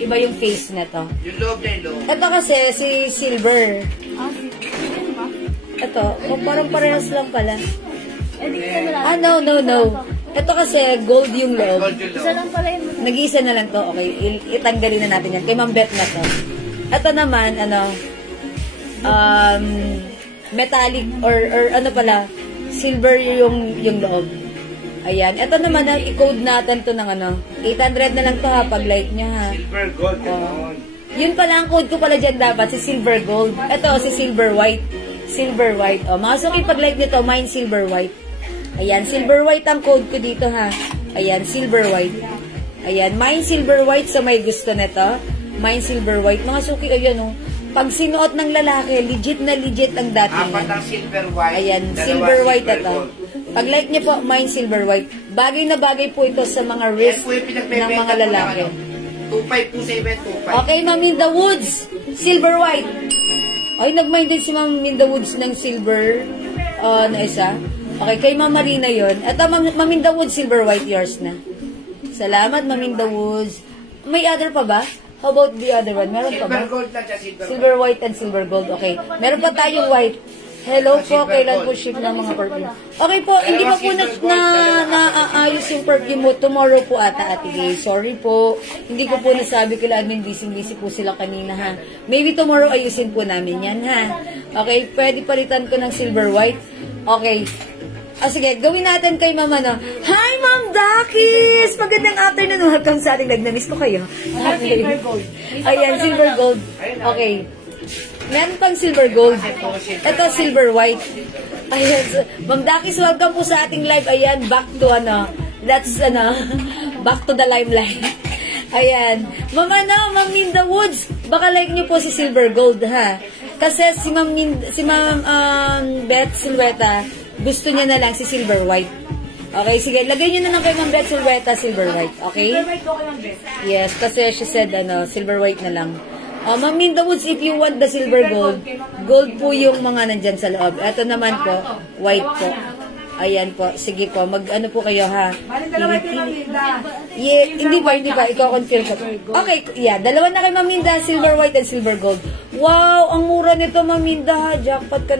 iba yung face na to. Yung loob na yung loob. Ito kasi, si silver. Ito, parang parehas lang pala. No. Ito kasi, gold yung loob. Isa lang pala yun. Nag-iisa na lang to. Okay, itanggalin na natin yan. Kay Ma'am Beth na to. Ito naman, metallic or silver yung loob. Ayan. Ito naman, i-code natin to ng 800 na lang to ha, pag like nyo ha. Silver gold. Yun pala, ang code ko pala dyan dapat, si silver gold. Ito, si silver white. Silver white. O, mga suki, pag like nyo to, mine silver white. Ayan, silver white ang code ko dito ha. Ayan, silver white. Ayan, mine silver white sa may gusto nito. Mine silver white. Mga suki, ayan o. Pag sinuot ng lalaki, legit na legit ang dating. Apat ang silver white. Ayan, silver white ito. Pag like niyo po, mine silver white. Bagay na bagay po ito sa mga wrist ng mga lalaki. 2.5 po sa event, 2.5. Okay, Ma'am Minda Woods, silver white. Ay, nag-mind din si Ma'am Minda Woods ng silver na isa. Okay, kay Ma'am Marina yun. At Ma'am Minda Woods, silver white, yours na. Salamat, Ma'am Minda Woods. May other pa ba? How about the other one? Meron pa ba? Silver gold na siya, silver white and silver gold. Okay. Meron pa tayong white. Hello po, kailan po ship ng mga perfume? Okay po, hindi pa po naayos yung perfume mo. Tomorrow po ata, Ate Gay. Sorry po. Hindi ko po nasabi kila admin, busy po sila kanina ha. Maybe tomorrow ayusin po namin yan ha. Okay, pwede palitan ko ng silver white. Okay. Sige, gawin natin kay Mama na. Hi, Ma'am Dakis! Magandang afternoon. Welcome sa ating nag-miss ko kayo. Okay. Ayan, silver gold. Okay. Meron pang silver gold. Ito, silver white. Ayan. So, Ma'am Dakis, welcome po sa ating live. Ayan, back to back to the limelight. Ayan. Ma'am Minda Woods, baka like nyo po si silver gold, ha? Kasi si Ma'am Beth Silueta, gusto niya na lang si silver white. Okay, sige, lagay niyo na lang kay Ma'am Beth Silueta silver white, okay? Silver white ko kayo ang best. Yes, kasi she said silver white na lang. Ma'am in the woods, if you want the silver gold, gold po yung mga nandyan sa loob. Ito naman po, white po. Ayan po, sige po, mag-ano po kayo ha. Balik dalawa kay Ma'am Linda. Yeah, hindi pa, i-confirm ko. Okay, yeah, dalawa na kay Ma'am Minda, silver white and silver gold. Wow, ang mura nito Ma'am Minda ha. Jackpot ka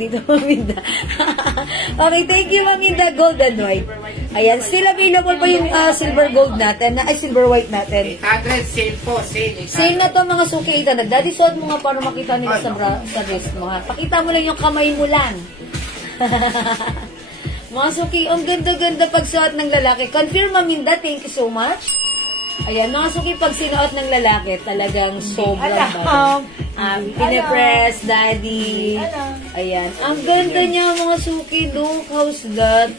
dito Ma'am Minda. Okay, thank you Ma'am Minda, gold and white. Ayan, still available pa yung silver gold natin, silver white natin. 800, sale po, sale. Sale na to mga suki, 800. Daddy, suot mo nga para makita nila sa wrist mo ha. Pakita mo lang yung kamay mo lang. Mga suki, ang ganda-ganda pagsuot ng lalaki. Confirm Maminda, thank you so much. Ayan, mga suki, pag sinuot ng lalaki, talagang sobrang bagay. Pinipress, daddy. Ayan, ang ganda niya mga suki. Look, how's that?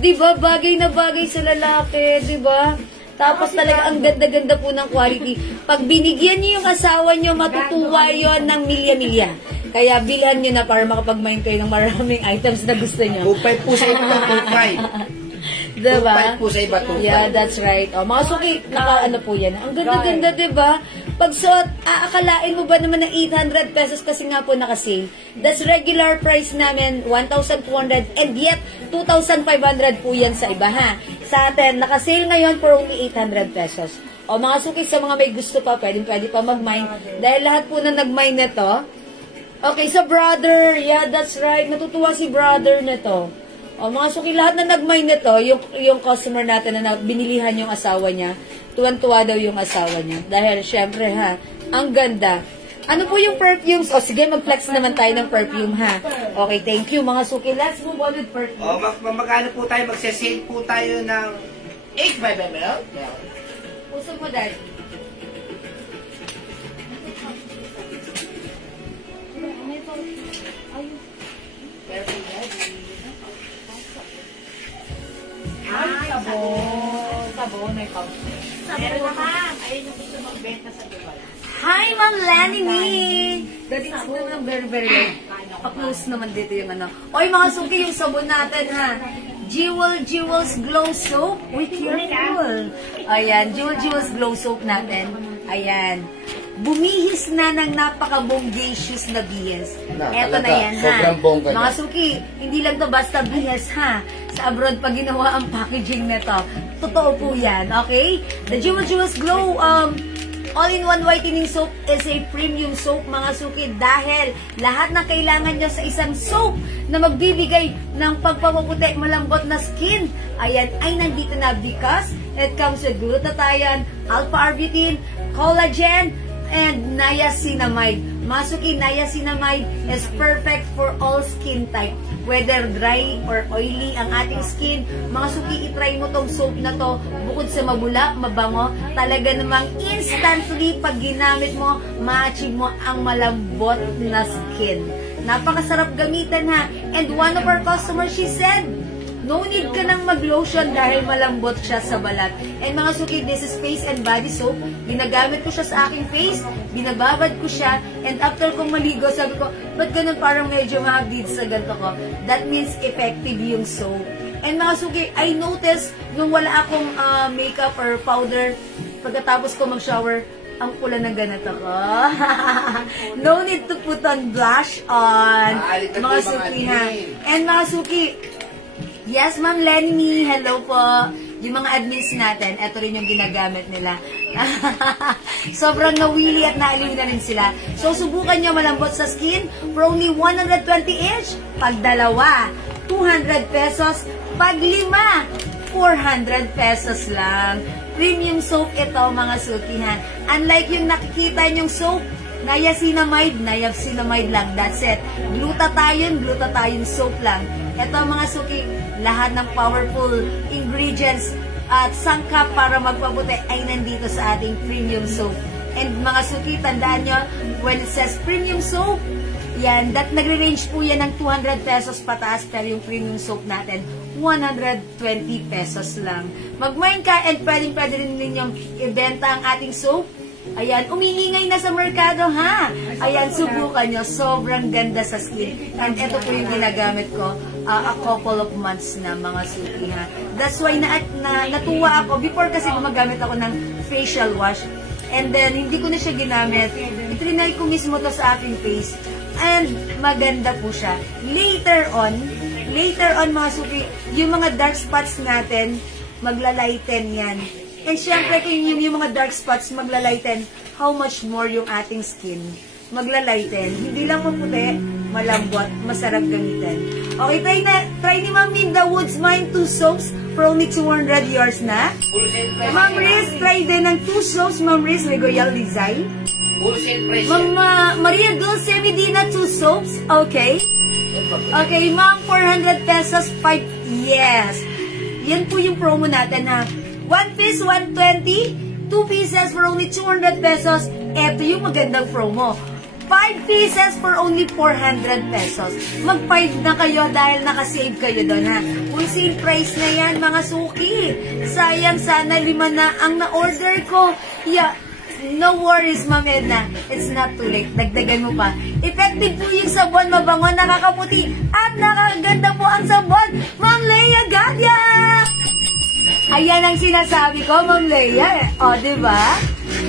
Diba, bagay na bagay sa lalaki, diba? Tapos talaga ang ganda-ganda po ng quality. Pag binigyan niyo yung asawa niyo, matutuwa yon ng milya-milya. Kaya bilhan nyo na para makapag-mind kayo ng maraming items na gusto nyo. 2.5 po sa iba, 2.5. Diba? 2.5 po sa iba, 2.5. Yeah, that's right. O, mga suki, naka-ano po yan. Ang ganda-ganda, diba? Pag suot, aakalain mo ba naman ng 800 pesos kasi nga po naka-sale. That's regular price namin, 1,200 and yet 2,500 po yan sa iba, ha? Sa atin, naka-sale ngayon for only 800 pesos. O, mga suki, sa mga may gusto pa, pwede pa mag-mine. Dahil lahat po na nag-mine na to, okay, sa brother. Yeah, that's right. Natutuwa si brother nito. O, mga suki, lahat na nag-mine nito, yung customer natin na binilihan yung asawa niya, tuwan-tuwa daw yung asawa niya. Dahil, syempre ha, ang ganda. Ano po yung perfumes? O, sige, mag-flex naman tayo ng perfume ha. Okay, thank you mga suki. Let's move on with perfume. O, magkano po tayo? Magsasale po tayo ng 8 by ml. Usap mo, Dad. Sabon, may pump. Meron naman. Ayun yung gusto magbenta sa Dubai. Hi, Ma'am Lenny! Daddy, it's naman very, very late. Pa-close naman dito yung ano. Oy, mga suki, yung sabon natin, ha? Jewels Glow Soap. Uy, careful. Ayan, Jewels Glow Soap natin. Ayan. Bumihis na ng napaka-bonggacious na bihis. Eto na yan, ha? Sobrang bongga Mga suki, hindi lang to basta bihis, ha? Sa abroad, pag ginawa ang packaging nito, totoo po yan, okay? The Jewels Glow, all-in-one whitening soap is a premium soap, mga suki, dahil lahat na kailangan nyo sa isang soap na magbibigay ng pagpapaputi, malambot na skin, ayan, ay nandito na because it comes with glutathione, alpha-arbutin, collagen, and niacinamide. Mga suki, niacinamide is perfect for all skin type. Whether dry or oily ang ating skin, mga suki, itry mo tong soap na to. Bukod sa mabula, mabango, talaga namang instantly pag ginamit mo, ma-achieve mo ang malambot na skin. Napakasarap gamitan ha. And one of our customers, she said, no need ka nang mag-lotion dahil malambot siya sa balat. And mga suki, this is face and body soap. Ginagamit ko siya sa aking face, binababad ko siya, and after kong maligo, sabi ko, ba't ganun parang medyo mahagdid sa ganito ko? That means effective yung soap. And mga suki, I noticed, nung wala akong makeup or powder, pagkatapos ko mag-shower, ang pula ng ganito ko. No need to put on blush on. Mga suki ha. And mga suki, yes, Ma'am Lenny. Hello po. Yung mga admins natin, ito rin yung ginagamit nila. Sobrang nawili at naaliw na rin sila. So, subukan nyo malambot sa skin for only 120 each. Pag dalawa, 200 pesos. Pag lima, 400 pesos lang. Premium soap ito, mga suki ha. Unlike yung nakikita nyong soap, niacinamide lang. That's it. Glutathione soap lang. Ito mga suki, lahat ng powerful ingredients at sangkap para magpaputi ay nandito sa ating premium soap. And mga suki, tandaan nyo, when it says premium soap, yan, that nagre-range po yan ng 200 pesos pataas, pero yung premium soap natin, 120 pesos lang. Mag-mine ka and pwede rin ninyong ibenta ang ating soap Ayan, umingingay na sa merkado, ha? Ayan, subukan nyo. Sobrang ganda sa skin. And ito po yung ginagamit ko a couple of months na, mga suki, ha? That's why natuwa ako. Before kasi gumagamit ako ng facial wash. And then, hindi ko na siya ginamit. Itrinay ko mismo to sa aking face. And maganda po siya. Later on, mga suki, yung mga dark spots natin, maglalighten yan. And syempre, kung yung mga dark spots maglalighten, how much more yung ating skin maglalighten. Hindi lang maputi, malambot, masarap gamitin. Okay, try ni Ma'am Minda Woods Mine 2 soaps for only 200 yours na. Ma'am Riz, try din ng 2 soaps, Ma'am Riz, Regoyal Design. Ma'am Maria Dulce Medina 2 soaps, okay. Okay, Ma'am, 400 pesos, 5, yes. Yan po yung promo natin, ha. 1 piece, 120. 2 pieces for only 200 pesos. Ito yung magandang promo. 5 pieces for only 400 pesos. Mag-5 na kayo dahil nakasave kayo doon, ha. Wholesale price na yan, mga suki. Sayang, sana 5 na ang na-order ko. Yeah. No worries, Ma'am Edna. It's not too late. Dagdagan mo pa. Effective po yung sabon, mabango, nakakaputi, at nakakaganda po ang sabon. Ma'am Leia Gadya! Ayan ang sinasabi ko, Ma'am Leia. O, diba?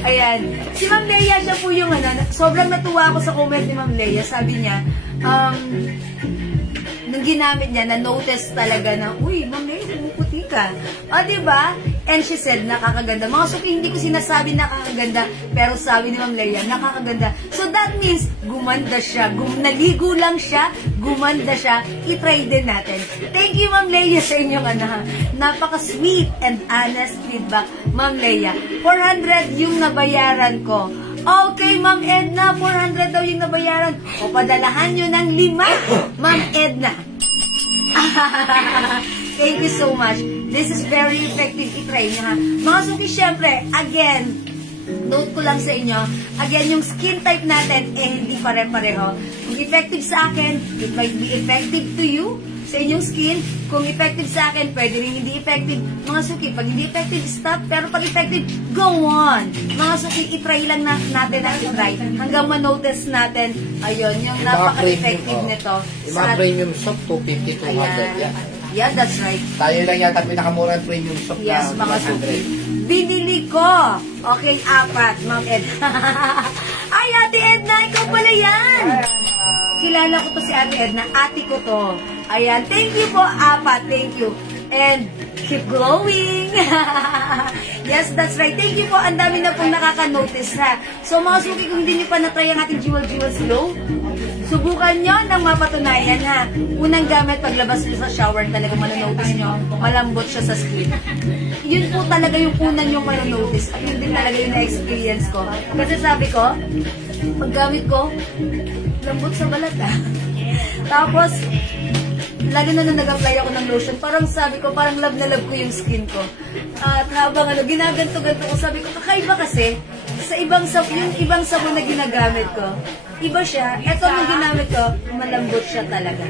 Ayan. Si Ma'am Leia, siya po yung sobrang natuwa ako sa comment ni Ma'am Leia. Sabi niya, nung ginamit niya, na-notice talaga na, uy, Ma'am Leia, pumuputi ka. O, diba? And she said, nakakaganda. Mga suki, hindi ko sinasabi nakakaganda, pero sabi ni Ma'am Leia, nakakaganda. So that means, gumanda siya. Naligo lang siya, gumanda siya. I-try din natin. Thank you, Ma'am Leia, sa inyong napaka-sweet and honest feedback. Ma'am Leia, 400 yung nabayaran ko. Okay, Ma'am Edna, 400 daw yung nabayaran. O, padalahan nyo ng 5, Ma'am Edna. Thank you so much. This is very effective. I-try nyo, ha. Mga suki, syempre, again, note ko lang sa inyo, again, yung skin type natin, hindi pare-pareho. Kung effective sa akin, it might be effective to you, sa inyong skin. Kung effective sa akin, pwede rin hindi effective. Mga suki, pag hindi effective, stop. Pero pag effective, go on. Mga suki, i-try lang natin ang i-try. Hanggang ma-notice natin, ayun, yung napaka-effective nito. Yung mga premium soap, 250, 200 yan. Yeah, that's right. Tayo lang yata pinakamurang premium soap yes, na mga suki. Binili ko. Okay, 4, Ma'am Edna. Ay, Ate Edna, ikaw pala yan. Kilala ko to si Ate Edna. Ate ko to. Ayan, thank you po, 4. Thank you. And keep glowing. Yes, that's right. Thank you po. Ang dami na pong nakaka-notice, ha. So, mga suki, kung hindi nyo pa na-try ang ating Jewel Glow, subukan nyo ng mapatunayan, ha. Unang gamit, paglabas nyo sa shower, talagang mananotice nyo, malambot siya sa skin. Yun po talaga yung unang yung mananotice. At yun din talaga yung na-experience ko. Kasi sabi ko, paggamit ko, lambot sa balat, ha. Tapos, lalo na nag-apply ako ng lotion, parang sabi ko, parang love na love ko yung skin ko. At habang ginaganto-ganto ko, sabi ko, kakaiba kasi, sa ibang sabon na ginagamit ko, iba siya. Ito nung ginamit ko, malambot siya talaga.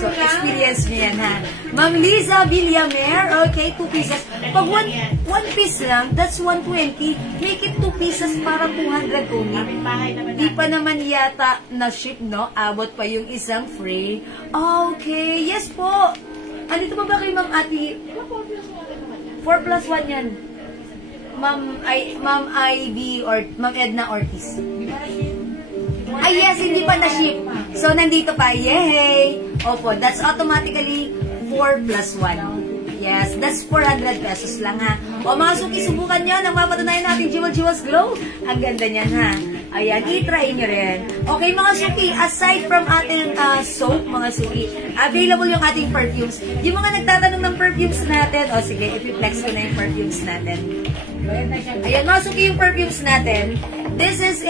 So, experience niyo yan, ha. Ma'am Liza Villamer, okay, 2 pieces. Pag 1 piece lang, that's 120. Make it 2 pieces para 200 only. Di pa naman yata na-ship, no? Abot pa yung isang free. Okay, yes po. Andito pa ba kayo, Ma'am Ati? 4+1 yan. Ma'am Ivy or Ma'am Edna Ortiz. Ay, yes, hindi pa na-ship. So, nandito pa. Yay! Opo, that's automatically 4+1. Yes, that's 400 pesos lang, ha. O, mga suki, subukan nyo nang mapatunayan natin Jewel's Glow. Ang ganda niyan, ha. Ayan, i-try nyo rin. Okay, mga suki, aside from ating soap, mga suki, available yung ating perfumes. Yung mga nagtatanong ng perfumes natin, o sige, i-flex ko na yung perfumes natin. Ayan, mga suki, yung perfumes natin. This is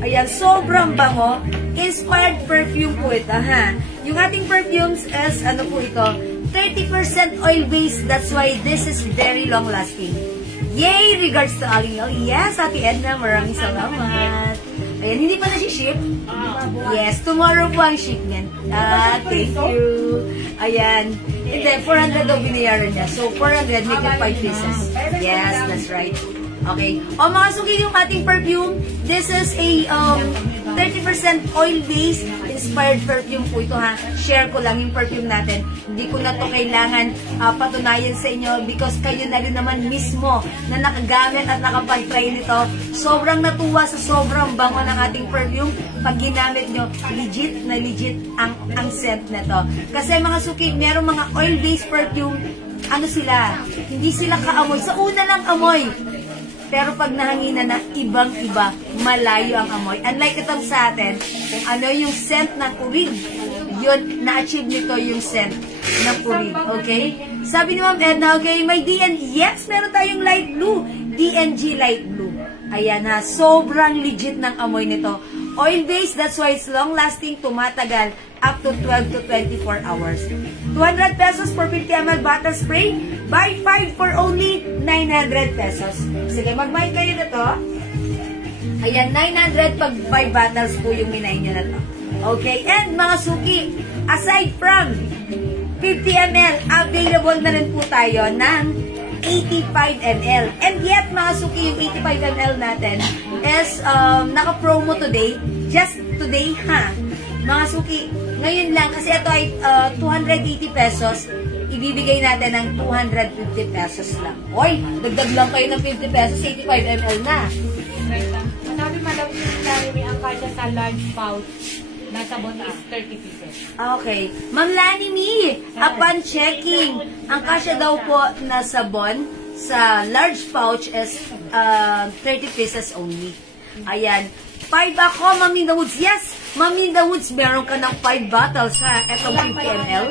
ayan, sobrang bango. Inspired perfume po ito, ha. Yung ating perfumes is, ano po ito, 30% oil-based. That's why this is very long-lasting. Yay! Regards to Aling Oil. Yes, Ate Edna, maraming salamat. Ayan, hindi pa na-ship? Yes, tomorrow po ang shipment. Thank you. Ayan. And then, 400 daw binayaran niya. So, 400, make it 5 pieces. Yes, that's right. Okay. O mga suki, yung ating perfume, this is a 30% oil-based inspired perfume po ito ha. Share ko lang yung perfume natin. Hindi ko na to kailangan patunayan sa inyo because kayo na rin naman mismo na nakagamit at nakapag-try nito. Sobrang natuwa sa sobrang bango ng ating perfume. Pag ginamit nyo, legit na legit ang scent na to. Kasi mga suki, merong mga oil-based perfume, ano sila? Hindi sila kaamoy. Sa una lang amoy. Pero pag nahanginan na, ibang-iba, malayo ang amoy. Unlike itong sa atin, kung ano yung scent ng urig, yun, na-achieve nito yung scent ng urig. Okay? Sabi ni Ma'am Edna, okay, may yes, meron tayong light blue. DNG light blue. Ayan ha, sobrang legit ng amoy nito. Oil-based, that's why it's long-lasting, tumatagal up to 12 to 24 hours. 200 pesos for 50 ml bottle spray. Buy 5 for only 900 pesos. Sige, mag-buy kayo na to. Ayan, 900 pag 5 bottles po yung minay nyo na to. Okay, and mga suki, aside from 50 ml, available na rin po tayo ng 85 ml. And yet, mga suki, yung 85 ml natin is naka-promo today. Just today, ha? Mga suki, ngayon lang, kasi ito ay 280 pesos, ibibigay natin ng 250 pesos lang. Oy, dagdag lang kayo ng 50 pesos, 85 ml na. Sabi Madam Lani, ang kasya sa large pouch na sabon is 30 pieces. Okay. Ma'am Lani Mi, upon checking, ang kasya daw po na sabon sa large pouch is 30 pieces only. Ayan. 5 ako, Ma'am in the Woods. Yes, Ma'am in the Woods, meron ka ng 5 bottles ha. Etong 50 ml.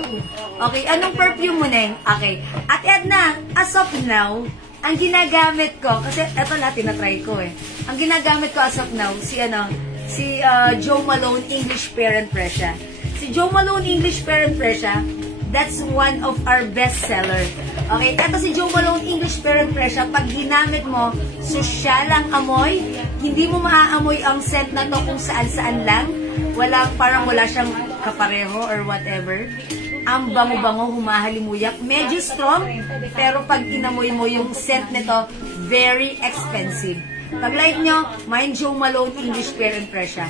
Okay, anong perfume mo, Neng? Okay. At Edna, as of now, ang ginagamit ko, kasi eto lahat tinatry ko eh. Ang ginagamit ko as of now, si Jo Malone English Pear and Fresha. Si Jo Malone English Pear and Fresha, that's one of our best seller. Okay, eto si Jo Malone English Pear and Fresha, pag ginamit mo, sosyal ang amoy, hindi mo maaamoy ang scent na to kung saan-saan lang. Parang wala siyang kapareho or whatever. Ang bango-bango, humahalimuyak. Medyo strong, pero pag inamoy mo yung scent nito, very expensive. Pag like nyo, mind Jo Malone English Pear and Fresha.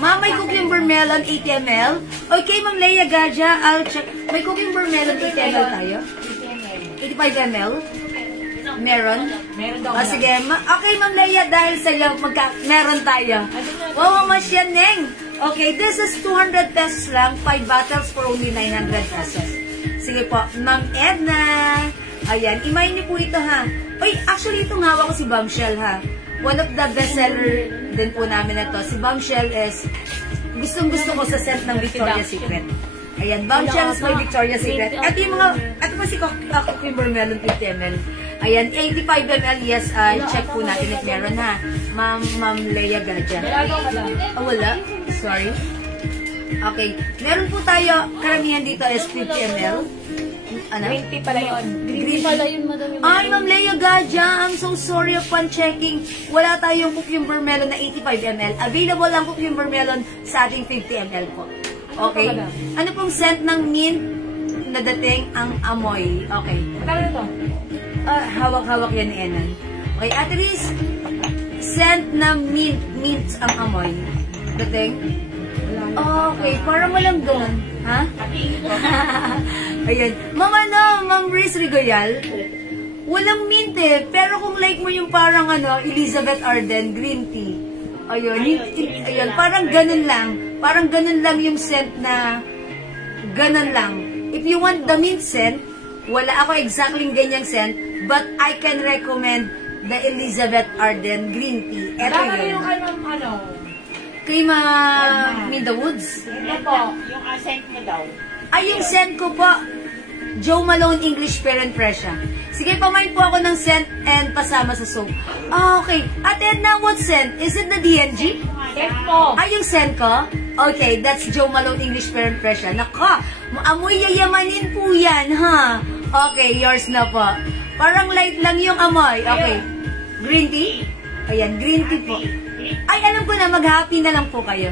Ma'am, may cucumber melon 80 ml. Okay, Ma'am Leia Gaja, I'll check. May cucumber melon 80 ml tayo? 85 ml? Meron? Meron daw. Sige. Okay, Ma'am Leia, dahil sa iyo, meron tayo. Wow, masya, Neng. Okay, this is 200 pesos lang. 5 bottles for only 900 pesos. Sige po, Ma'am Edna. Ayan, imay niyo po ito ha. Uy, actually itong hawak ko si Bombshell ha. One of the bestseller din po namin na to. Si Bombshell is gustong-gusto ko sa scent ng Victoria's Secret. Ayan, Bombshell is my Victoria's Secret. Ito yung mga, ito pa si Cucumber Melon 50 ml. Ayan, 85 ml, yes, check po natin if meron ha. Ma'am Leia Gaja. Wala? Sorry. Okay, meron po tayo, karamihan dito is 50 ml. Ano? Green tea pala yun. Green pala yun, Madam. Ay, Ma'am Leia Gaja, I'm so sorry upon checking. Wala tayong cucumber melon na 85 ml. Available lang cucumber melon sa ating 50 ml po. Okay? Ano pong scent ng mint na dating ang amoy? Okay. Kala to? Hawak-hawak yan ni Enan. Okay, at least, scent na mint ang amoy. Dating? Okay, parang walang doon. Ha? Ayan. Ma'am Riz Rigoyal, walang mint eh. Pero kung like mo yung parang Elizabeth Arden green tea. Ayun, ayun, parang ganun lang. Parang ganun lang yung scent na ganun lang. If you want the mint scent, wala ako exactly ganyang scent, but I can recommend the Elizabeth Arden green tea. Eto yun. Kay Ma'am in the Woods. Ito po, yung scent mo daw. Ay, yung scent ko po, Jo Malone English Pear and Fresha. Sige, pamain po ako ng scent and pasama sa soap. Okay. At Edna, what scent? Is it the DNG? Scent po. Ay, yung scent ko? Okay, that's Jo Malone English Pear and Fresha. Naka, amoy yayamanin po yan, ha? Okay, yours na po. Parang light lang yung amoy. Okay. Green tea? Ayan, green tea po. Ay, alam ko na, mag-happy na lang po kayo.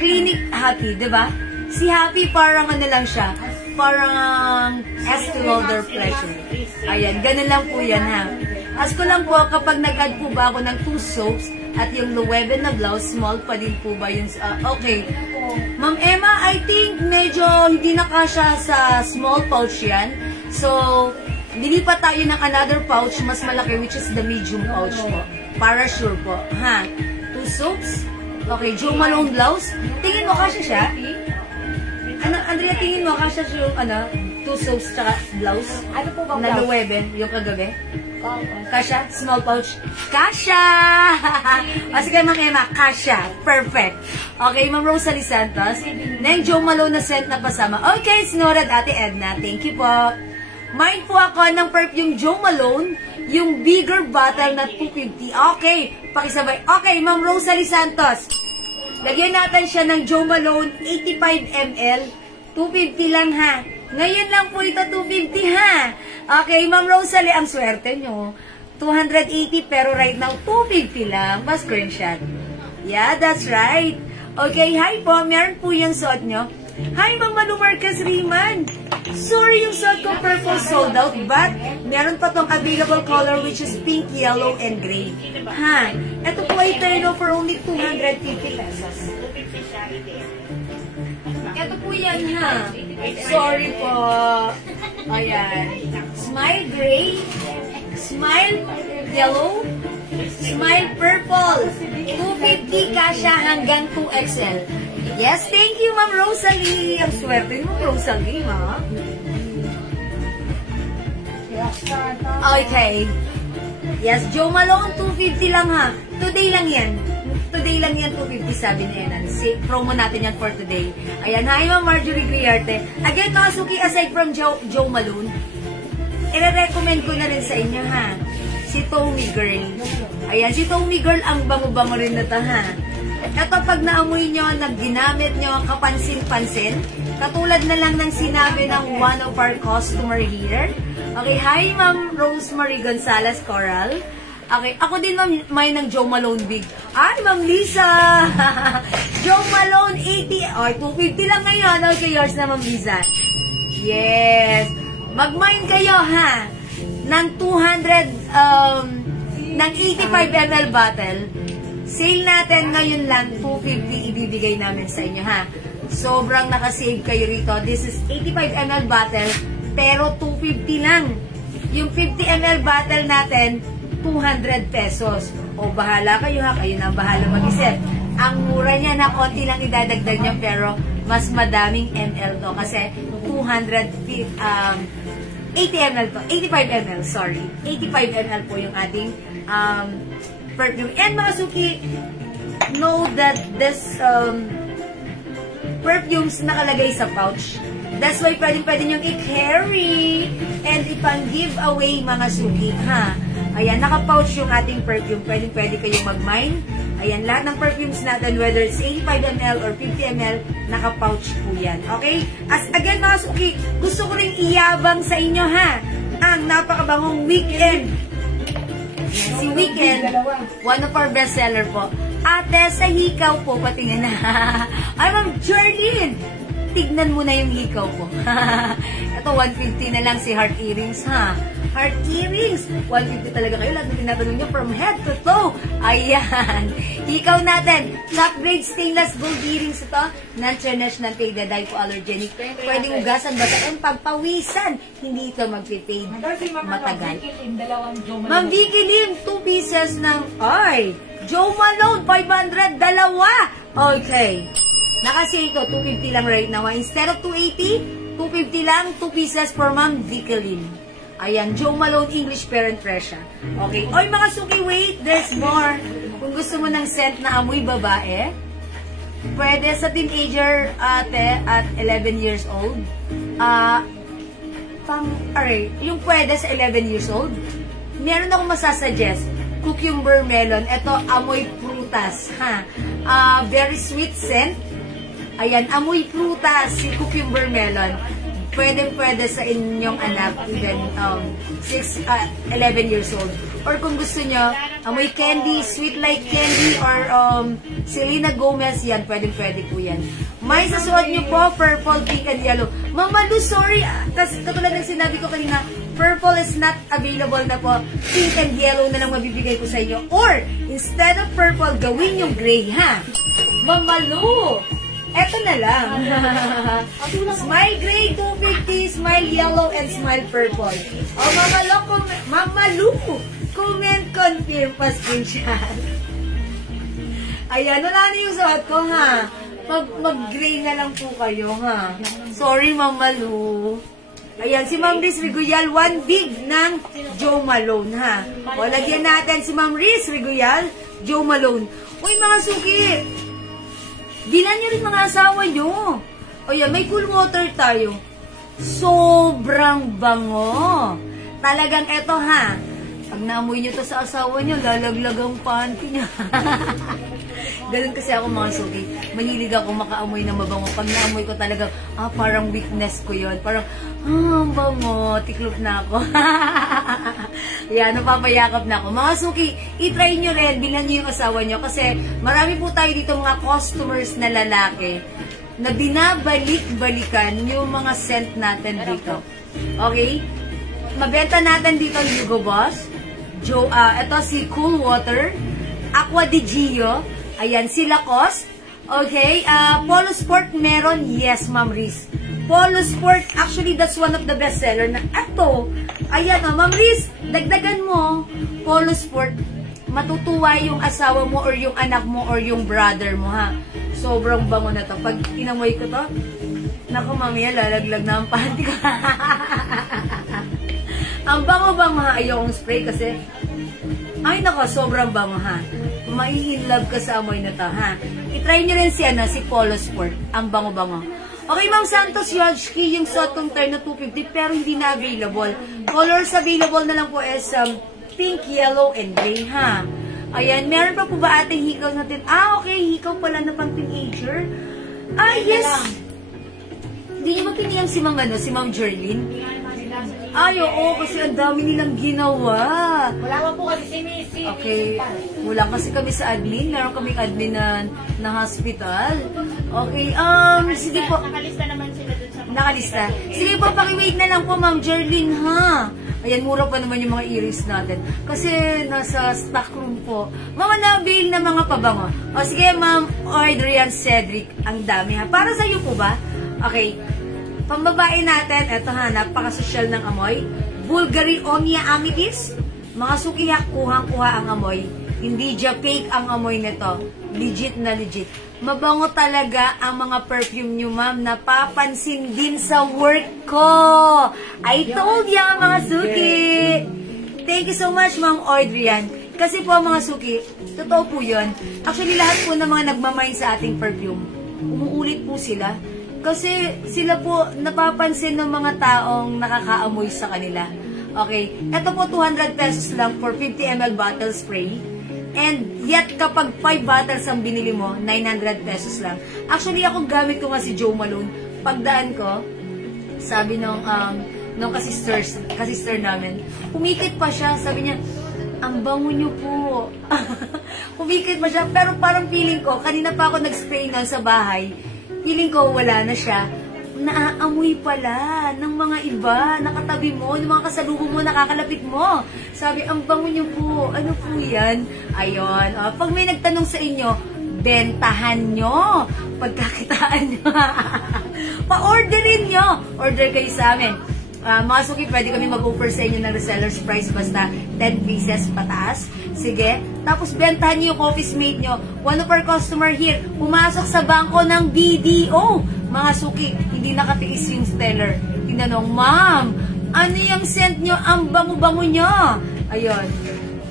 Clinic Happy, di ba? Si Happy parang lang siya. Parang Estee Lauder Pleasure. Ayan, ganun lang po yan ha. Ask ko lang po, kapag nag-add po ba ako ng 2 soaps at yung Loewe na blouse, small pa din po ba yun? Okay. Ma'am Emma, I think medyo hindi na kasya sa small pouch yan. So, dilipat tayo ng another pouch, mas malaki, which is the medium pouch po. Para sure po. Ha? 2 soaps. Okay, Jo Malone blouse. Tingin mo kasya siya? Ano, Andrea, tingin mo kasya siya yung 2 soaps tsaka blouse? Ano po bang Na blouse? Loewe, yung kagabi? Kasya? Small pouch? Kasya! O sige, Ma'am Emma, kasya. Perfect. Okay, Ma'am Rosalie Santos. Nang Jo Malone na scent na pasama. Okay, sinurad Ate Edna. Thank you po. Mind po ako ng perfume Jo Malone, yung bigger bottle na 250. Okay, pakisabay. Okay, Ma'am Rosalie Santos. Lagyan natin siya ng Jo Malone 85 ml. 250 lang ha. Ngayon lang po ito 250 ha. Okay, Ma'am Rosalie, ang swerte nyo. 280 pero right now 250 lang. Pa-screenshot. Yeah, that's right. Okay, hi po. Meron po yung suot nyo. Hi, Ma'am Malu Marquez Riman. Sorry, yung suot ko purple sold out, but meron pa tong available color which is pink, yellow, and gray. Ha? Ito po ay turno for only 250 pesos. Ito po yan, ha? Sorry po. Ayan. Smile gray, smile yellow, smile purple. 250 kasha hanggang 2XL. Yes, thank you, Ma'am Rosalie. Ang swerte mo, Rosalie, ha? Okay. Yes, Jo Malone, 250 lang, ha? Today lang yan. Today lang yan, 250, sabi ni Enan. Promo natin yan for today. Ayan, hi, Ma'am Marjorie Guiarte. Again, mga suki, aside from Jo Malone, i-recommend ko na rin sa inyo, ha? Si Tommy Girl. Ayan, si Tommy Girl, ang bango-bango rin na ta, ha? Ito, pag naamoy nyo, ginamit nyo, kapansin-pansin, katulad na lang ng sinabi ng one of our customer here. Okay, hi, Ma'am Rosemary Gonzalez Coral. Okay, ako din, Ma'am, may ng Jo Malone Big. Ay, Ma'am Lisa! Jo Malone 80, or 250 lang ngayon. Okay, yours na, Ma'am Lisa. Yes! Mag-mine kayo, ha? Ng 200, ng 85 ml bottle. Sale natin ngayon lang, 250 ibibigay namin sa inyo, ha? Sobrang nakasave kayo rito. This is 85 ml bottle, pero 250 lang. Yung 50 ml bottle natin, 200 pesos. O, bahala kayo, ha? Kayo na bahala mag-isip. Ang mura niya na konti lang idadagdag niya, pero mas madaming ml to. Kasi 80 ml to. 85 ml, sorry. 85 ml po yung ating perfume. And mga suki, know that this perfumes nakalagay sa pouch. That's why pwede nyo i-carry and ipang-giveaway, mga suki, ha? Ayan, naka-pouch yung ating perfume. Pwede kayong mag-mine. Ayan, lahat ng perfumes natin, whether it's 85 ml or 50 ml, naka-pouch po yan. Okay? As again, mga suki, gusto ko rin iyabang sa inyo, ha? Ang napakabangong Weekend. Si Weekend, one of our bestseller po. Ate, sa hikaw po, patingin na. Ay, Ma'am Jerlyn, tignan mo na yung hikaw po. Ito, 150 na lang si Heart Earrings, ha? Heart Earrings, 150 talaga kayo. Lahat na tinatanong nyo from head to toe. Ayan. Hikaw natin, top grade stainless gold earrings ito. Non-international faded, hypoallergenic. Pwedeng ugasan, bataan, pagpawisan. Hindi ito magpipade matagal. Ma'am Vicky Lim, 2 pieces ng, ay, Jo Malone, 500, dalawa. Okay. Nakasale ito, 250 lang right now. Instead of 280, 250 lang, 2 pieces for Ma'am Vicky Lim. Ayan, Jo Malone English Parent Fresh. Okay. Oy, mga suki, wait, there's more. Kung gusto mo ng scent na amoy babae, pwede sa teenager ate at 11 years old. Yung pwede sa 11 years old, meron akong masasuggest. Cucumber melon. Ito, amoy prutas. Ha? Very sweet scent. Ayan, amoy prutas, si cucumber melon. Pwede sa inyong anak, even 11 years old. Or kung gusto nyo, amoy candy, sweet like candy, or Selena Gomez, yan, pwede po yan. May sasuot nyo po, purple, pink, and yellow. Mama Lu, sorry, katulad ng sinabi ko kanina, purple is not available na po, pink and yellow na lang mabibigay ko sa inyo. Or, instead of purple, gawin yung gray, ha? Ma'am Malu! Eto na lang. Smile gray, 250, smile yellow, and smile purple. O, Ma'am Malu, comment, confirm, pa-screenshot. Ayan, wala na yung suot ko, ha? Mag-gray na lang po kayo, ha? Sorry, Ma'am Malu. Ayan, si Ma'am Riz Riguyal, 1 big ng Joe Malone, ha? O, lagyan natin si Ma'am Riz Riguyal, Joe Malone. Uy, mga suki, bilan nyo rin mga asawa nyo. O yan, may cool water tayo. Sobrang bango. Talagang eto, ha? Pag naamoy nyo to sa asawa nyo, lalaglag ang panty niya. Ganun kasi ako, mga suki. Manilig ako makaamoy na mabango. Pag naamoy ko talaga, parang weakness ko yon. Parang, bango, tiklop na ako. Yan, napapayakap na ako. Mga suki, itry nyo rin, bilhan nyo yung asawa nyo. Kasi marami po tayo dito mga customers na lalaki na binabalik-balikan yung mga scent natin dito. Okay? Mabenta natin dito ang Hugo Boss. Ito si Cool Water, Aqua di Gio, ayan, si Lacoste, okay, Polo Sport meron, yes, Ma'am Riz. Polo Sport, actually, that's one of the best seller na, eto, ayan, Ma'am Riz, dagdagan mo, Polo Sport, matutuwa yung asawa mo or yung anak mo or yung brother mo, ha. Sobrang bango na to. Pag inamoy ko to, naku, mamaya, lalaglag na ang panty ko. Ang bango-bango, ha, ayokong spray kasi, ay nako, sobrang bango, ha. Mai-inlove ka sa amoy na to, ha. I-try nyo rin si Polo Sport. Ang bango-bango. Okay, Ma'am Santos Yojki, yung suot kong turn na 250, pero hindi na available. Colors available na lang po is pink, yellow, and gray, ha. Ayan, meron pa po ba ating hikaw natin? Okay, hikaw pala na pang teenager. Yes. Hindi nyo ba piniyam si Ma'am Jerlyn? Ay, oo, kasi ang dami nilang ginawa. Wala pa po kasi si Missy. Okay, wala kasi kami sa admin. Meron kaming admin na hospital. Okay, sige po. Nakalista naman sila dun sa Nakalista. Sige po, pakiwait na lang po, Ma'am Jerlyn, ha? Ayan, mura pa naman yung mga earrings natin. Kasi nasa stock room po. Mga nabil na mga pabango. O sige, Ma'am Adrian Cedric, ang dami, ha? Para sa iyo po ba? Okay. Pambabae natin, eto, ha, napaka-social ng amoy. Bulgari Omnia Amethyst. Mga sukiyak, kuhang-kuha ang amoy. Hindi dya fake ang amoy nito. Legit na legit. Mabango talaga ang mga perfume nyo, ma'am. Napapansin din sa work ko. I told ya, mga suki. Thank you so much, Ma'am Audrian. Kasi po, mga suki, totoo po yun. Actually, lahat po ng mga nagmamind sa ating perfume, umuulit po sila. Kasi sila po napapansin ng mga taong nakakaamoy sa kanila. Okay, ito po 200 pesos lang for 50 ml bottle spray. And yet kapag 5 bottles ang binili mo, 900 pesos lang. Actually ako gamit ko nga si Joe Malone. Pagdaan ko, sabi nung kasister namin, humikit pa siya, sabi niya, ang bango niyo po. Humikit pa siya, pero parang feeling ko, kanina pa ako nag-spray nun sa bahay, feeling ko wala na siya. Naaamoy pala ng mga iba, nakatabi mo, ng mga kasalubong mo, nakakalapit mo. Sabi, ang bango niyo po. Ano po yan? Ayun. Pag may nagtanong sa inyo, bentahan nyo. Pagkakitaan nyo. Pa-orderin nyo. Order kayo sa amin. Mga suki, pwede kami mag-offer sa inyo ng reseller's price basta 10 pieces pataas. Sige. Tapos, bentahan nyo yung office mate nyo. One of our customer here, pumasok sa bangko ng BDO. Mga suki, hindi nakatiis yung stellar. Tinanong, ma'am, ano yung scent nyo? Ang bango-bango nyo. Ayun.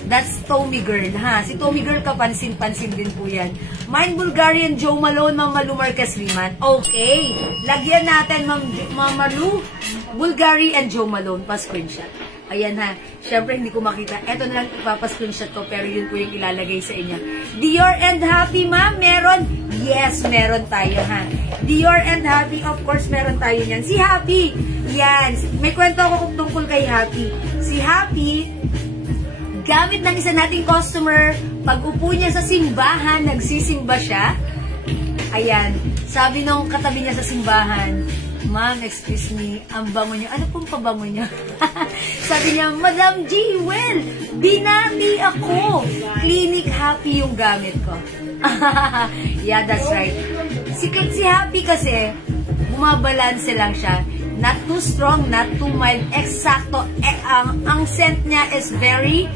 That's Tommy Girl, ha? Si Tommy Girl, kapansin-pansin din po yan. Mine Bulgarian Joe Malone, Ma'am Malu Marquez Liman. Okay. Lagyan natin, Ma'am Malu, Bulgarian Joe Malone. Pa-screenshot. Ayan, ha. Siyempre, hindi ko makita. Ito na lang ipapa-screenshot ko, pero yun po yung ilalagay sa inyo. Dior and Happy, ma'am, meron? Yes, meron tayo, ha. Dior and Happy, of course, meron tayo yan. Si Happy, yan. May kwento ako tungkol kay Happy. Si Happy, gamit ng isa nating customer, pag upo niya sa simbahan, nagsisimba siya. Ayan, sabi nung katabi niya sa simbahan, Ma'am, excuse me, ang bango niya. Ano pong pabango niya? Sabi niya, Madam G, well, binati ako. Clinic Happy yung gamit ko. Yeah, that's right. Si Happy kasi, bumabalanse lang siya. Not too strong, not too mild. Eksakto. Ang scent niya is very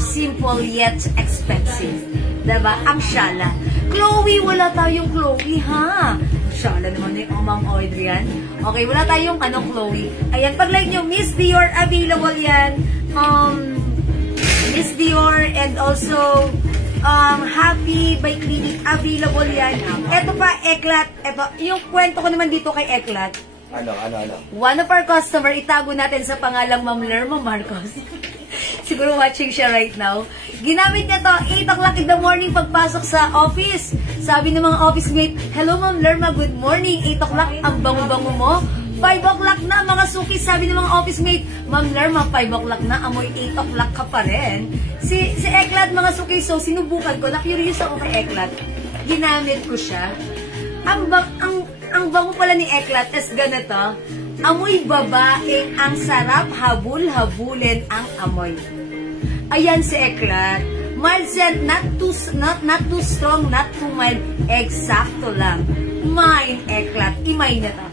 simple yet expensive. Diba? Ang Shala. Chloe, wala tayong Chloe, ha? Shala naman yung Ma'am Audrian. Okay, wala tayong Chloe. Ayan, pag-like nyo, Miss Dior, available yan. Miss Dior and also Happy by Clinic, available yan. Ito pa, Eklat. Ito, yung kwento ko naman dito kay Eklat. Ano? One of our customer, itago natin sa pangalang Ma'am Lerma Marcos. Siguro watching siya right now. Ginamit niya to 8 o'clock in the morning pagpasok sa office. Sabi ng mga office mate, hello Ma'am Lerma, good morning. 8 o'clock, ang bango-bango mo. 5 o'clock na, mga suki. Sabi ng mga office mate, Ma'am Lerma, 5 o'clock na, amoy 8 o'clock ka pa rin. Si Eklat, mga suki, so sinubukan ko, na-curious ako kay Eklat. Ginamit ko siya. Ang bango pala ni Eklat is ganito, amoy babae, ang sarap habul-habulin ang amoy. Ayan si Eklat. Mild scent, not too strong, not too mild. Eksakto lang. Mine, Eklat. Imay na to.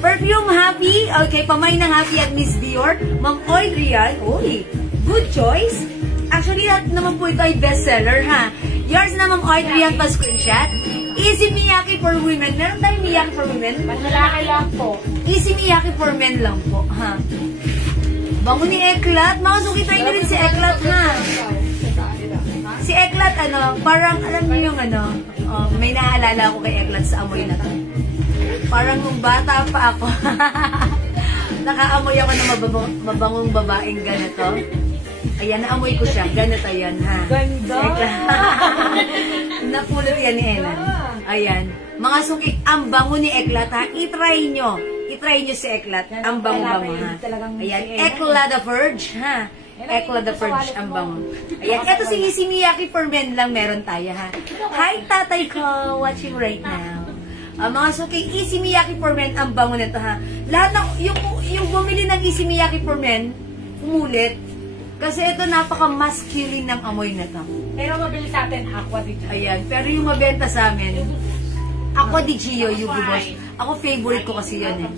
Perfume Happy. Okay, pamay ng Happy at Miss Dior. Ma'am Audrian. Uy, good choice. Actually, lahat naman po ito ay bestseller, ha? Yours na, Ma'am Audrian, pa-screenshot. Easy Miyake for Women. Meron tayong Miyake for Women? Panlalaki lang po. Easy Miyake for Men lang po, ha? Bango ni Eklat. Mga suki, try nyo rin si Eklat, ha? Si Eklat, parang, alam niyo yung may naalala ako kay Eklat sa amoy na to. Parang nung bata pa ako, nakaamoy ako ng mabangong babaeng ganito. Ayan, naamoy ko siya. Ganito yan, ha? Ganda! Napulot yan ni Ellen. Ayan. Mga suki, ang bango ni Eklat, ha? I-try nyo. I-try nyo si Eklat. Ang bango-bango, ha? Ayan, Ekla the Verge, ha? Ekla the Verge, ang bango. Ayan, eto si Miyake for Men lang meron tayo, ha? Hi, tatay ko! Watching right now. Mga suki, Easy Miyake for Men, ang bango nito, ha? Lahat ng, yung bumili ng Easy Miyake for Men, umulit. Kasi ito, napaka-masculine ng amoy na to. Pero mabili sa atin, Aqua di Gio. Ayan, pero yung mabenta sa amin, Aqua di Gio, yung Bosch. Ako, favorite ko kasi yun, eh.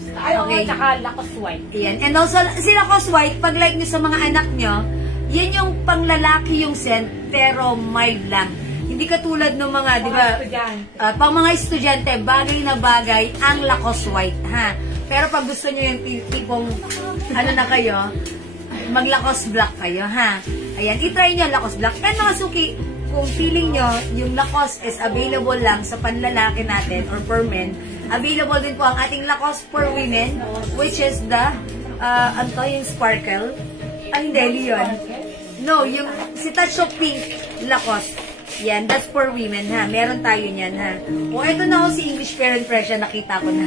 Okay. Tsaka Lacoste White. Ayan, and also, si Lacoste White, pag like nyo sa mga anak nyo, yan yung panglalaki yung scent, pero mild lang. Hindi katulad ng mga, di ba, pang mga estudyante, bagay na bagay ang Lacoste White, ha? Pero pag gusto nyo yung tipong, na kayo, mag-Lacoste Black kayo, ha? Ayan, itry nyo Lacoste Black. And mga suki, kung feeling nyo, yung Lacoste is available lang sa panlalaki natin or for men, available din po ang ating Lacoste for women, which is the, yung sparkle. Hindi, yun. No, yung si Touch of Pink Lacoste. Yan, that's for women, ha? Meron tayo niyan, ha? O, eto na si English Fair and Fresh, nakita ko na.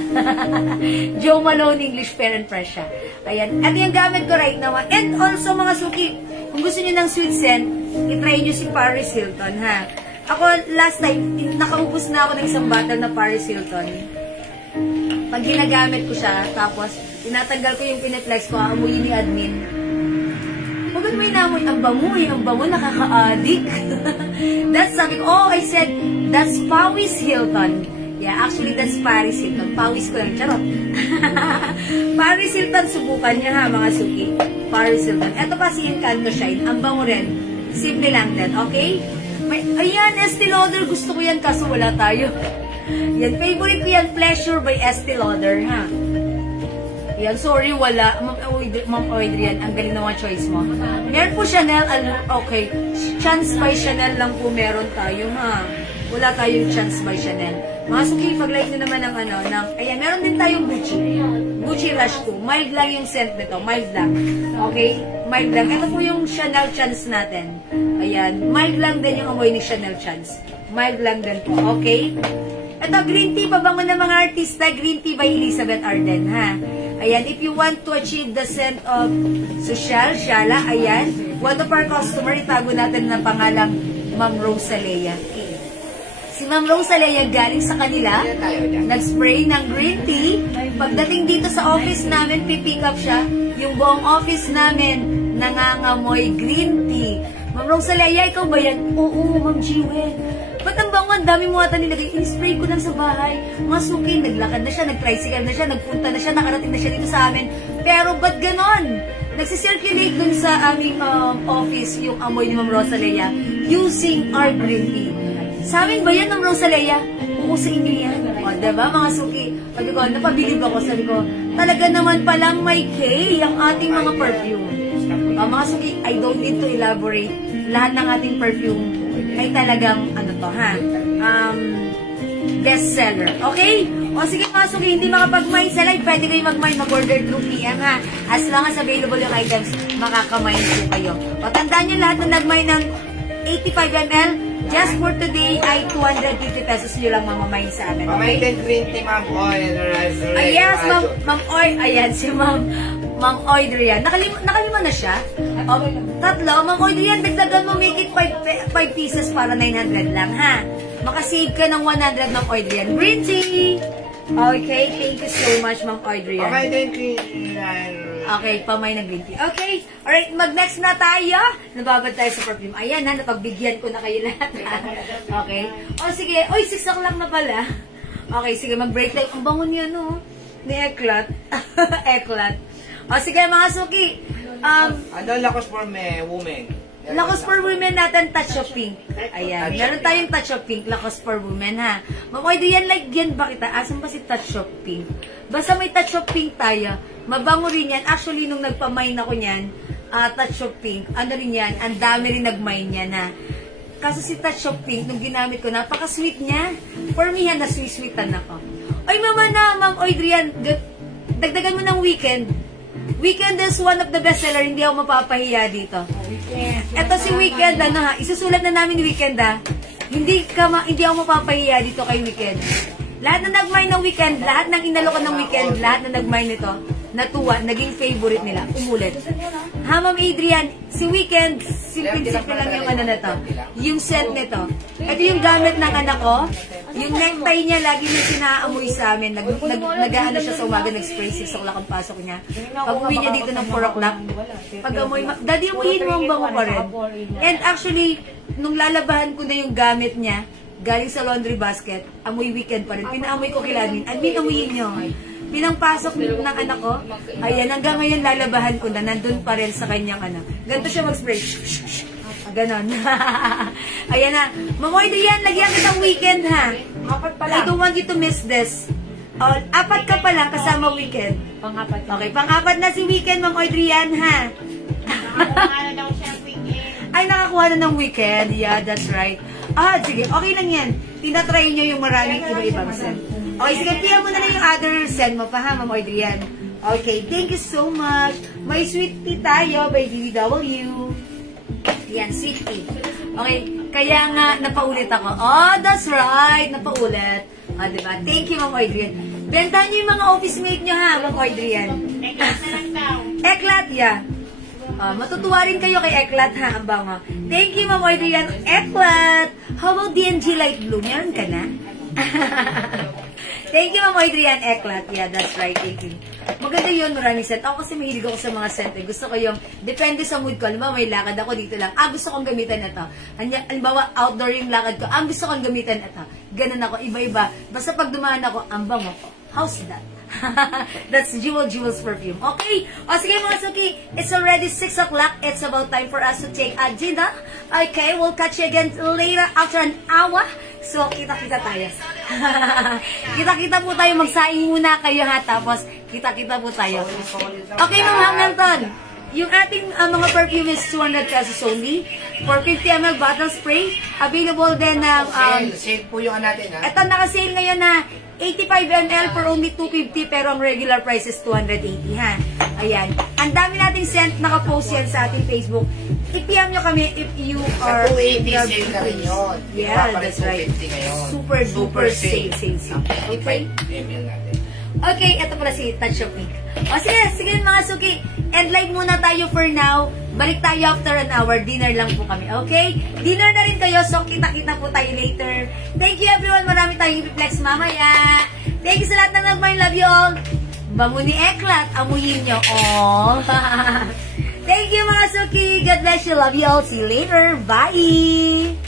Joe Malone English Fair and Fresh, ha? Ayan. At yung gamit ko right now, and also, mga suki, kung gusto niyo ng sweet scent, itry niyo si Paris Hilton, ha? Ako, last time, nakaubos na ako ng isang bottle na Paris Hilton. Pag ginagamit ko siya, tapos, tinatanggal ko yung pinetlex ko, amuyin ni admin. Huwag mo inamoy, ang bango, nakaka-addict. That's sabi ko, I said, that's Paris Hilton. Yeah, actually, that's Paris Hilton. Pawis ko lang, charot. Paris Hilton, subukan niya, ha, mga suki. Paris Hilton. Ito pa si Encanto Shine. Ang bango rin. Simple lang din, okay? Ayan, Estee Lauder. Gusto ko yan, kaso wala tayo. Yan, favorite ko yan, Pleasure by Estee Lauder, ha? Yan, sorry, wala. Ma'am Audrian, ang galing naman choice mo. Meron po Chanel, okay. Chance by Chanel lang po meron tayo, ha? Wala tayong Chance by Chanel. Mga suki, pag-like nyo naman ng ayan, meron din tayong Gucci. Gucci Rush 2. Mild lang yung scent nito, mild lang. Okay? Mild lang. Ito po yung Chanel Chance natin. Ayan, mild lang din yung amoy ni Chanel Chance. Mild lang din po, okay? Ito, green tea, pabango ng mga artista, green tea by Elizabeth Arden, ha? Ayan, if you want to achieve the scent of Social, Shala, ayan, one of our customer, itago natin ng pangalang Ma'am Rosalea. Si Ma'am Rosalia galing sa kanila, nag-spray ng green tea. Pagdating dito sa office namin, pipick up siya. Yung buong office namin, nangangamoy green tea. Ma'am Rosalia, ikaw ba yan? Oo, Ma'am Jiwen. Ba't ang bango? Ang dami mo ata nilagay. In-spray ko lang sa bahay. Mga suki, naglakad na siya, nag-tricycle na siya, nagpunta na siya, nakarating na siya dito sa amin. Pero ba't ganon? Nagsisirculate dun sa aming office yung amoy ni Ma'am Rosalia using our green tea. Sa amin ba yan, Ma'am Rosalia? Oo, sa inyo yan. O, diba, mga suki? Sabi ko, napabilib ako. Sabi ko, talaga naman palang may K ang ating mga perfume. Mga suki, I don't need to elaborate. Lahat ng ating perfume ay talagang, ano to, ha? Bestseller. Okay? O sige mga suki, hindi makapag-mine sa live, pwede kayo mag-mine, mag-order through PM, ha? As long as available yung items, makaka-mine po kayo. O, tandaan nyo lahat na nag-mine ng 85 ml, just for today ay 250 pesos nyo lang mamamine sa amin. Okay? Pamay din green tea, Ma'am Oy. Yes, Ma'am Oy. Ayan, si Ma'am Oydrian. Nakalima na siya? O, tatlo. Ma'am Oydrian, dagdagan mo, make it 5 pieces para 900 lang, ha? Makasave ka ng 100 ng Oydrian. Green tea! Okay, thank you so much, Ma'am Oydrian. Pamay din green tea. Okay, pamay ng green tea. Okay, alright, mag-next na tayo. Nababad tayo sa perfume. Ayan, ha, napagbigyan ko na kayo lahat. Okay. O, sige. Oy, 6 o'clock na pala. Okay, sige, mag-break tayo. Ang bangon niya, no? Ni Eklat. Eklat. O, sige, mga suki. Ano lakos for me, women? Lakos for women natin, touch of pink. Ayan, meron tayong touch of pink, lakos for women, ha. Mamoy, do yan like yan ba kita? Asan ba si touch of pink? Basta may touch of pink tayo. Mabango rin yan. Actually, nung nagpamine ako niyan, touch of pink, ano rin yan, ang dami rin nagmine yan, ha. Kaso si touch of pink, nung ginamit ko, napaka-sweet niya. For me, yan, na-sweet-sweetan ako. Oy, mama na, Ma'am Oydrian, dagdagan mo ng weekend. Weekend is one of the bestseller, hindi ako mapapahiya dito. Ito si Weekend, ano ha, isusulat na namin Weekend ha. Hindi ako mapapahiya dito kay Weekend. Lahat na nag-mine ng Weekend, lahat ng inalokan ng Weekend, lahat na nag-mine nito, natuwa, naging favorite nila, umulit. Ha, Ma'am Adrian, si Weekend, simple-simple lang yung ano na to, yung scent nito. Ito yung gamit ng anak ko, yung necktie niya, lagi niya sinaamoy sa amin. Nag-ano siya sa umaga, nag-spray 6 o'clock ang pasok niya. Pag uwi niya dito ng 4 o'clock, pag amoy, daddy, amoyin mo ang bango pa rin. And actually, nung lalabahan ko na yung gamit niya, galing sa laundry basket, amoy Weekend pa rin. Pinaamoy ko kila Admin. Admin, amoyin niyo. Pinangpasok ng anak ko, ayan, hanggang ngayon lalabahan ko na, nandun pa rin sa kanyang ano. Ganito siya mag-spray. Ganon. Ayan na. Mamoy do yan, lagyan kitang Weekend ha. I don't want you to miss this. Oh, 4 ka pa lang kasama Weekend. Pang-apat. Okay, pang-4 na si Weekend, Ma'am Adrian ha. Ay, nakakuha na ng Weekend. Yeah, that's right. Sige, okay lang yan. Tinatry nyo yung maraming iba-ibang scent. Okay, sige, tiyan mo na lang yung other scent mo pa ha, Ma'am Adrian. Okay, thank you so much. May sweet tea tayo by DDW. Yan, sweet tea. Okay, kaya nga, napaulit ako. Oh, that's right, napaulit. Diba? Thank you, Ma'am Adrian. Bentahan nyo yung mga office mate nyo ha, Ma'am Adrian. Eklat na lang daw. Eklat, yeah. Matutuwa rin kayo kay Eklat ha, ang bango. Thank you, Ma'am Adrian. Eklat! How about DNG Light Blue? Meron ka na? Thank you, Ma'am Adrian. Eklat. Yeah, that's right. Thank you. Maganda yun, maraming scent. Ako kasi mahilig ako sa mga scent. Gusto ko yung, depende sa mood ko. Halimbawa, may lakad ako dito lang. Gusto kong gamitan ito. Halimbawa, outdoor yung lakad ko. Gusto kong gamitan ito. Ganun ako, iba-iba. Basta pag dumaan ako, ang bango ko. How's that? That's Jewel's perfume. Okay? O sige mga suki, it's already 6 o'clock. It's about time for us to take a dinner. Okay, we'll catch you again later after an hour. So, kita-kita tayo. Kita-kita po tayo. Magsaing muna kayo ha. Tapos, kita-kita po tayo. Okay, Ma'am Hamilton. Yung ating mga perfume is 200 pesos only. For 50 ml bottle spray. Available din ng... sale po yung natin ha. Ito naka-sale ngayon na 85 ml for only 250 pero ang regular price is 280 ha. Ayan. Ang dami nating scent, naka-post yan sa ating Facebook. I-PM nyo kami if you are... Sa 280 sale ka rin yun. Yeah, that's right. Super duper sale. Okay? ML natin. Okay, ito pala si Touch of Pink. O sige, sige mga suki. End live muna tayo for now. Balik tayo after an hour. Dinner lang po kami, okay? Dinner na rin kayo, so kita-kita po tayo later. Thank you everyone. Marami tayong i-flex mamaya. Thank you sa lahat ng nag-mind. Love you all. Bango ni Eklat. Amuyin nyo. Oh. Thank you mga Suki. God bless you. Love you all. See you later. Bye!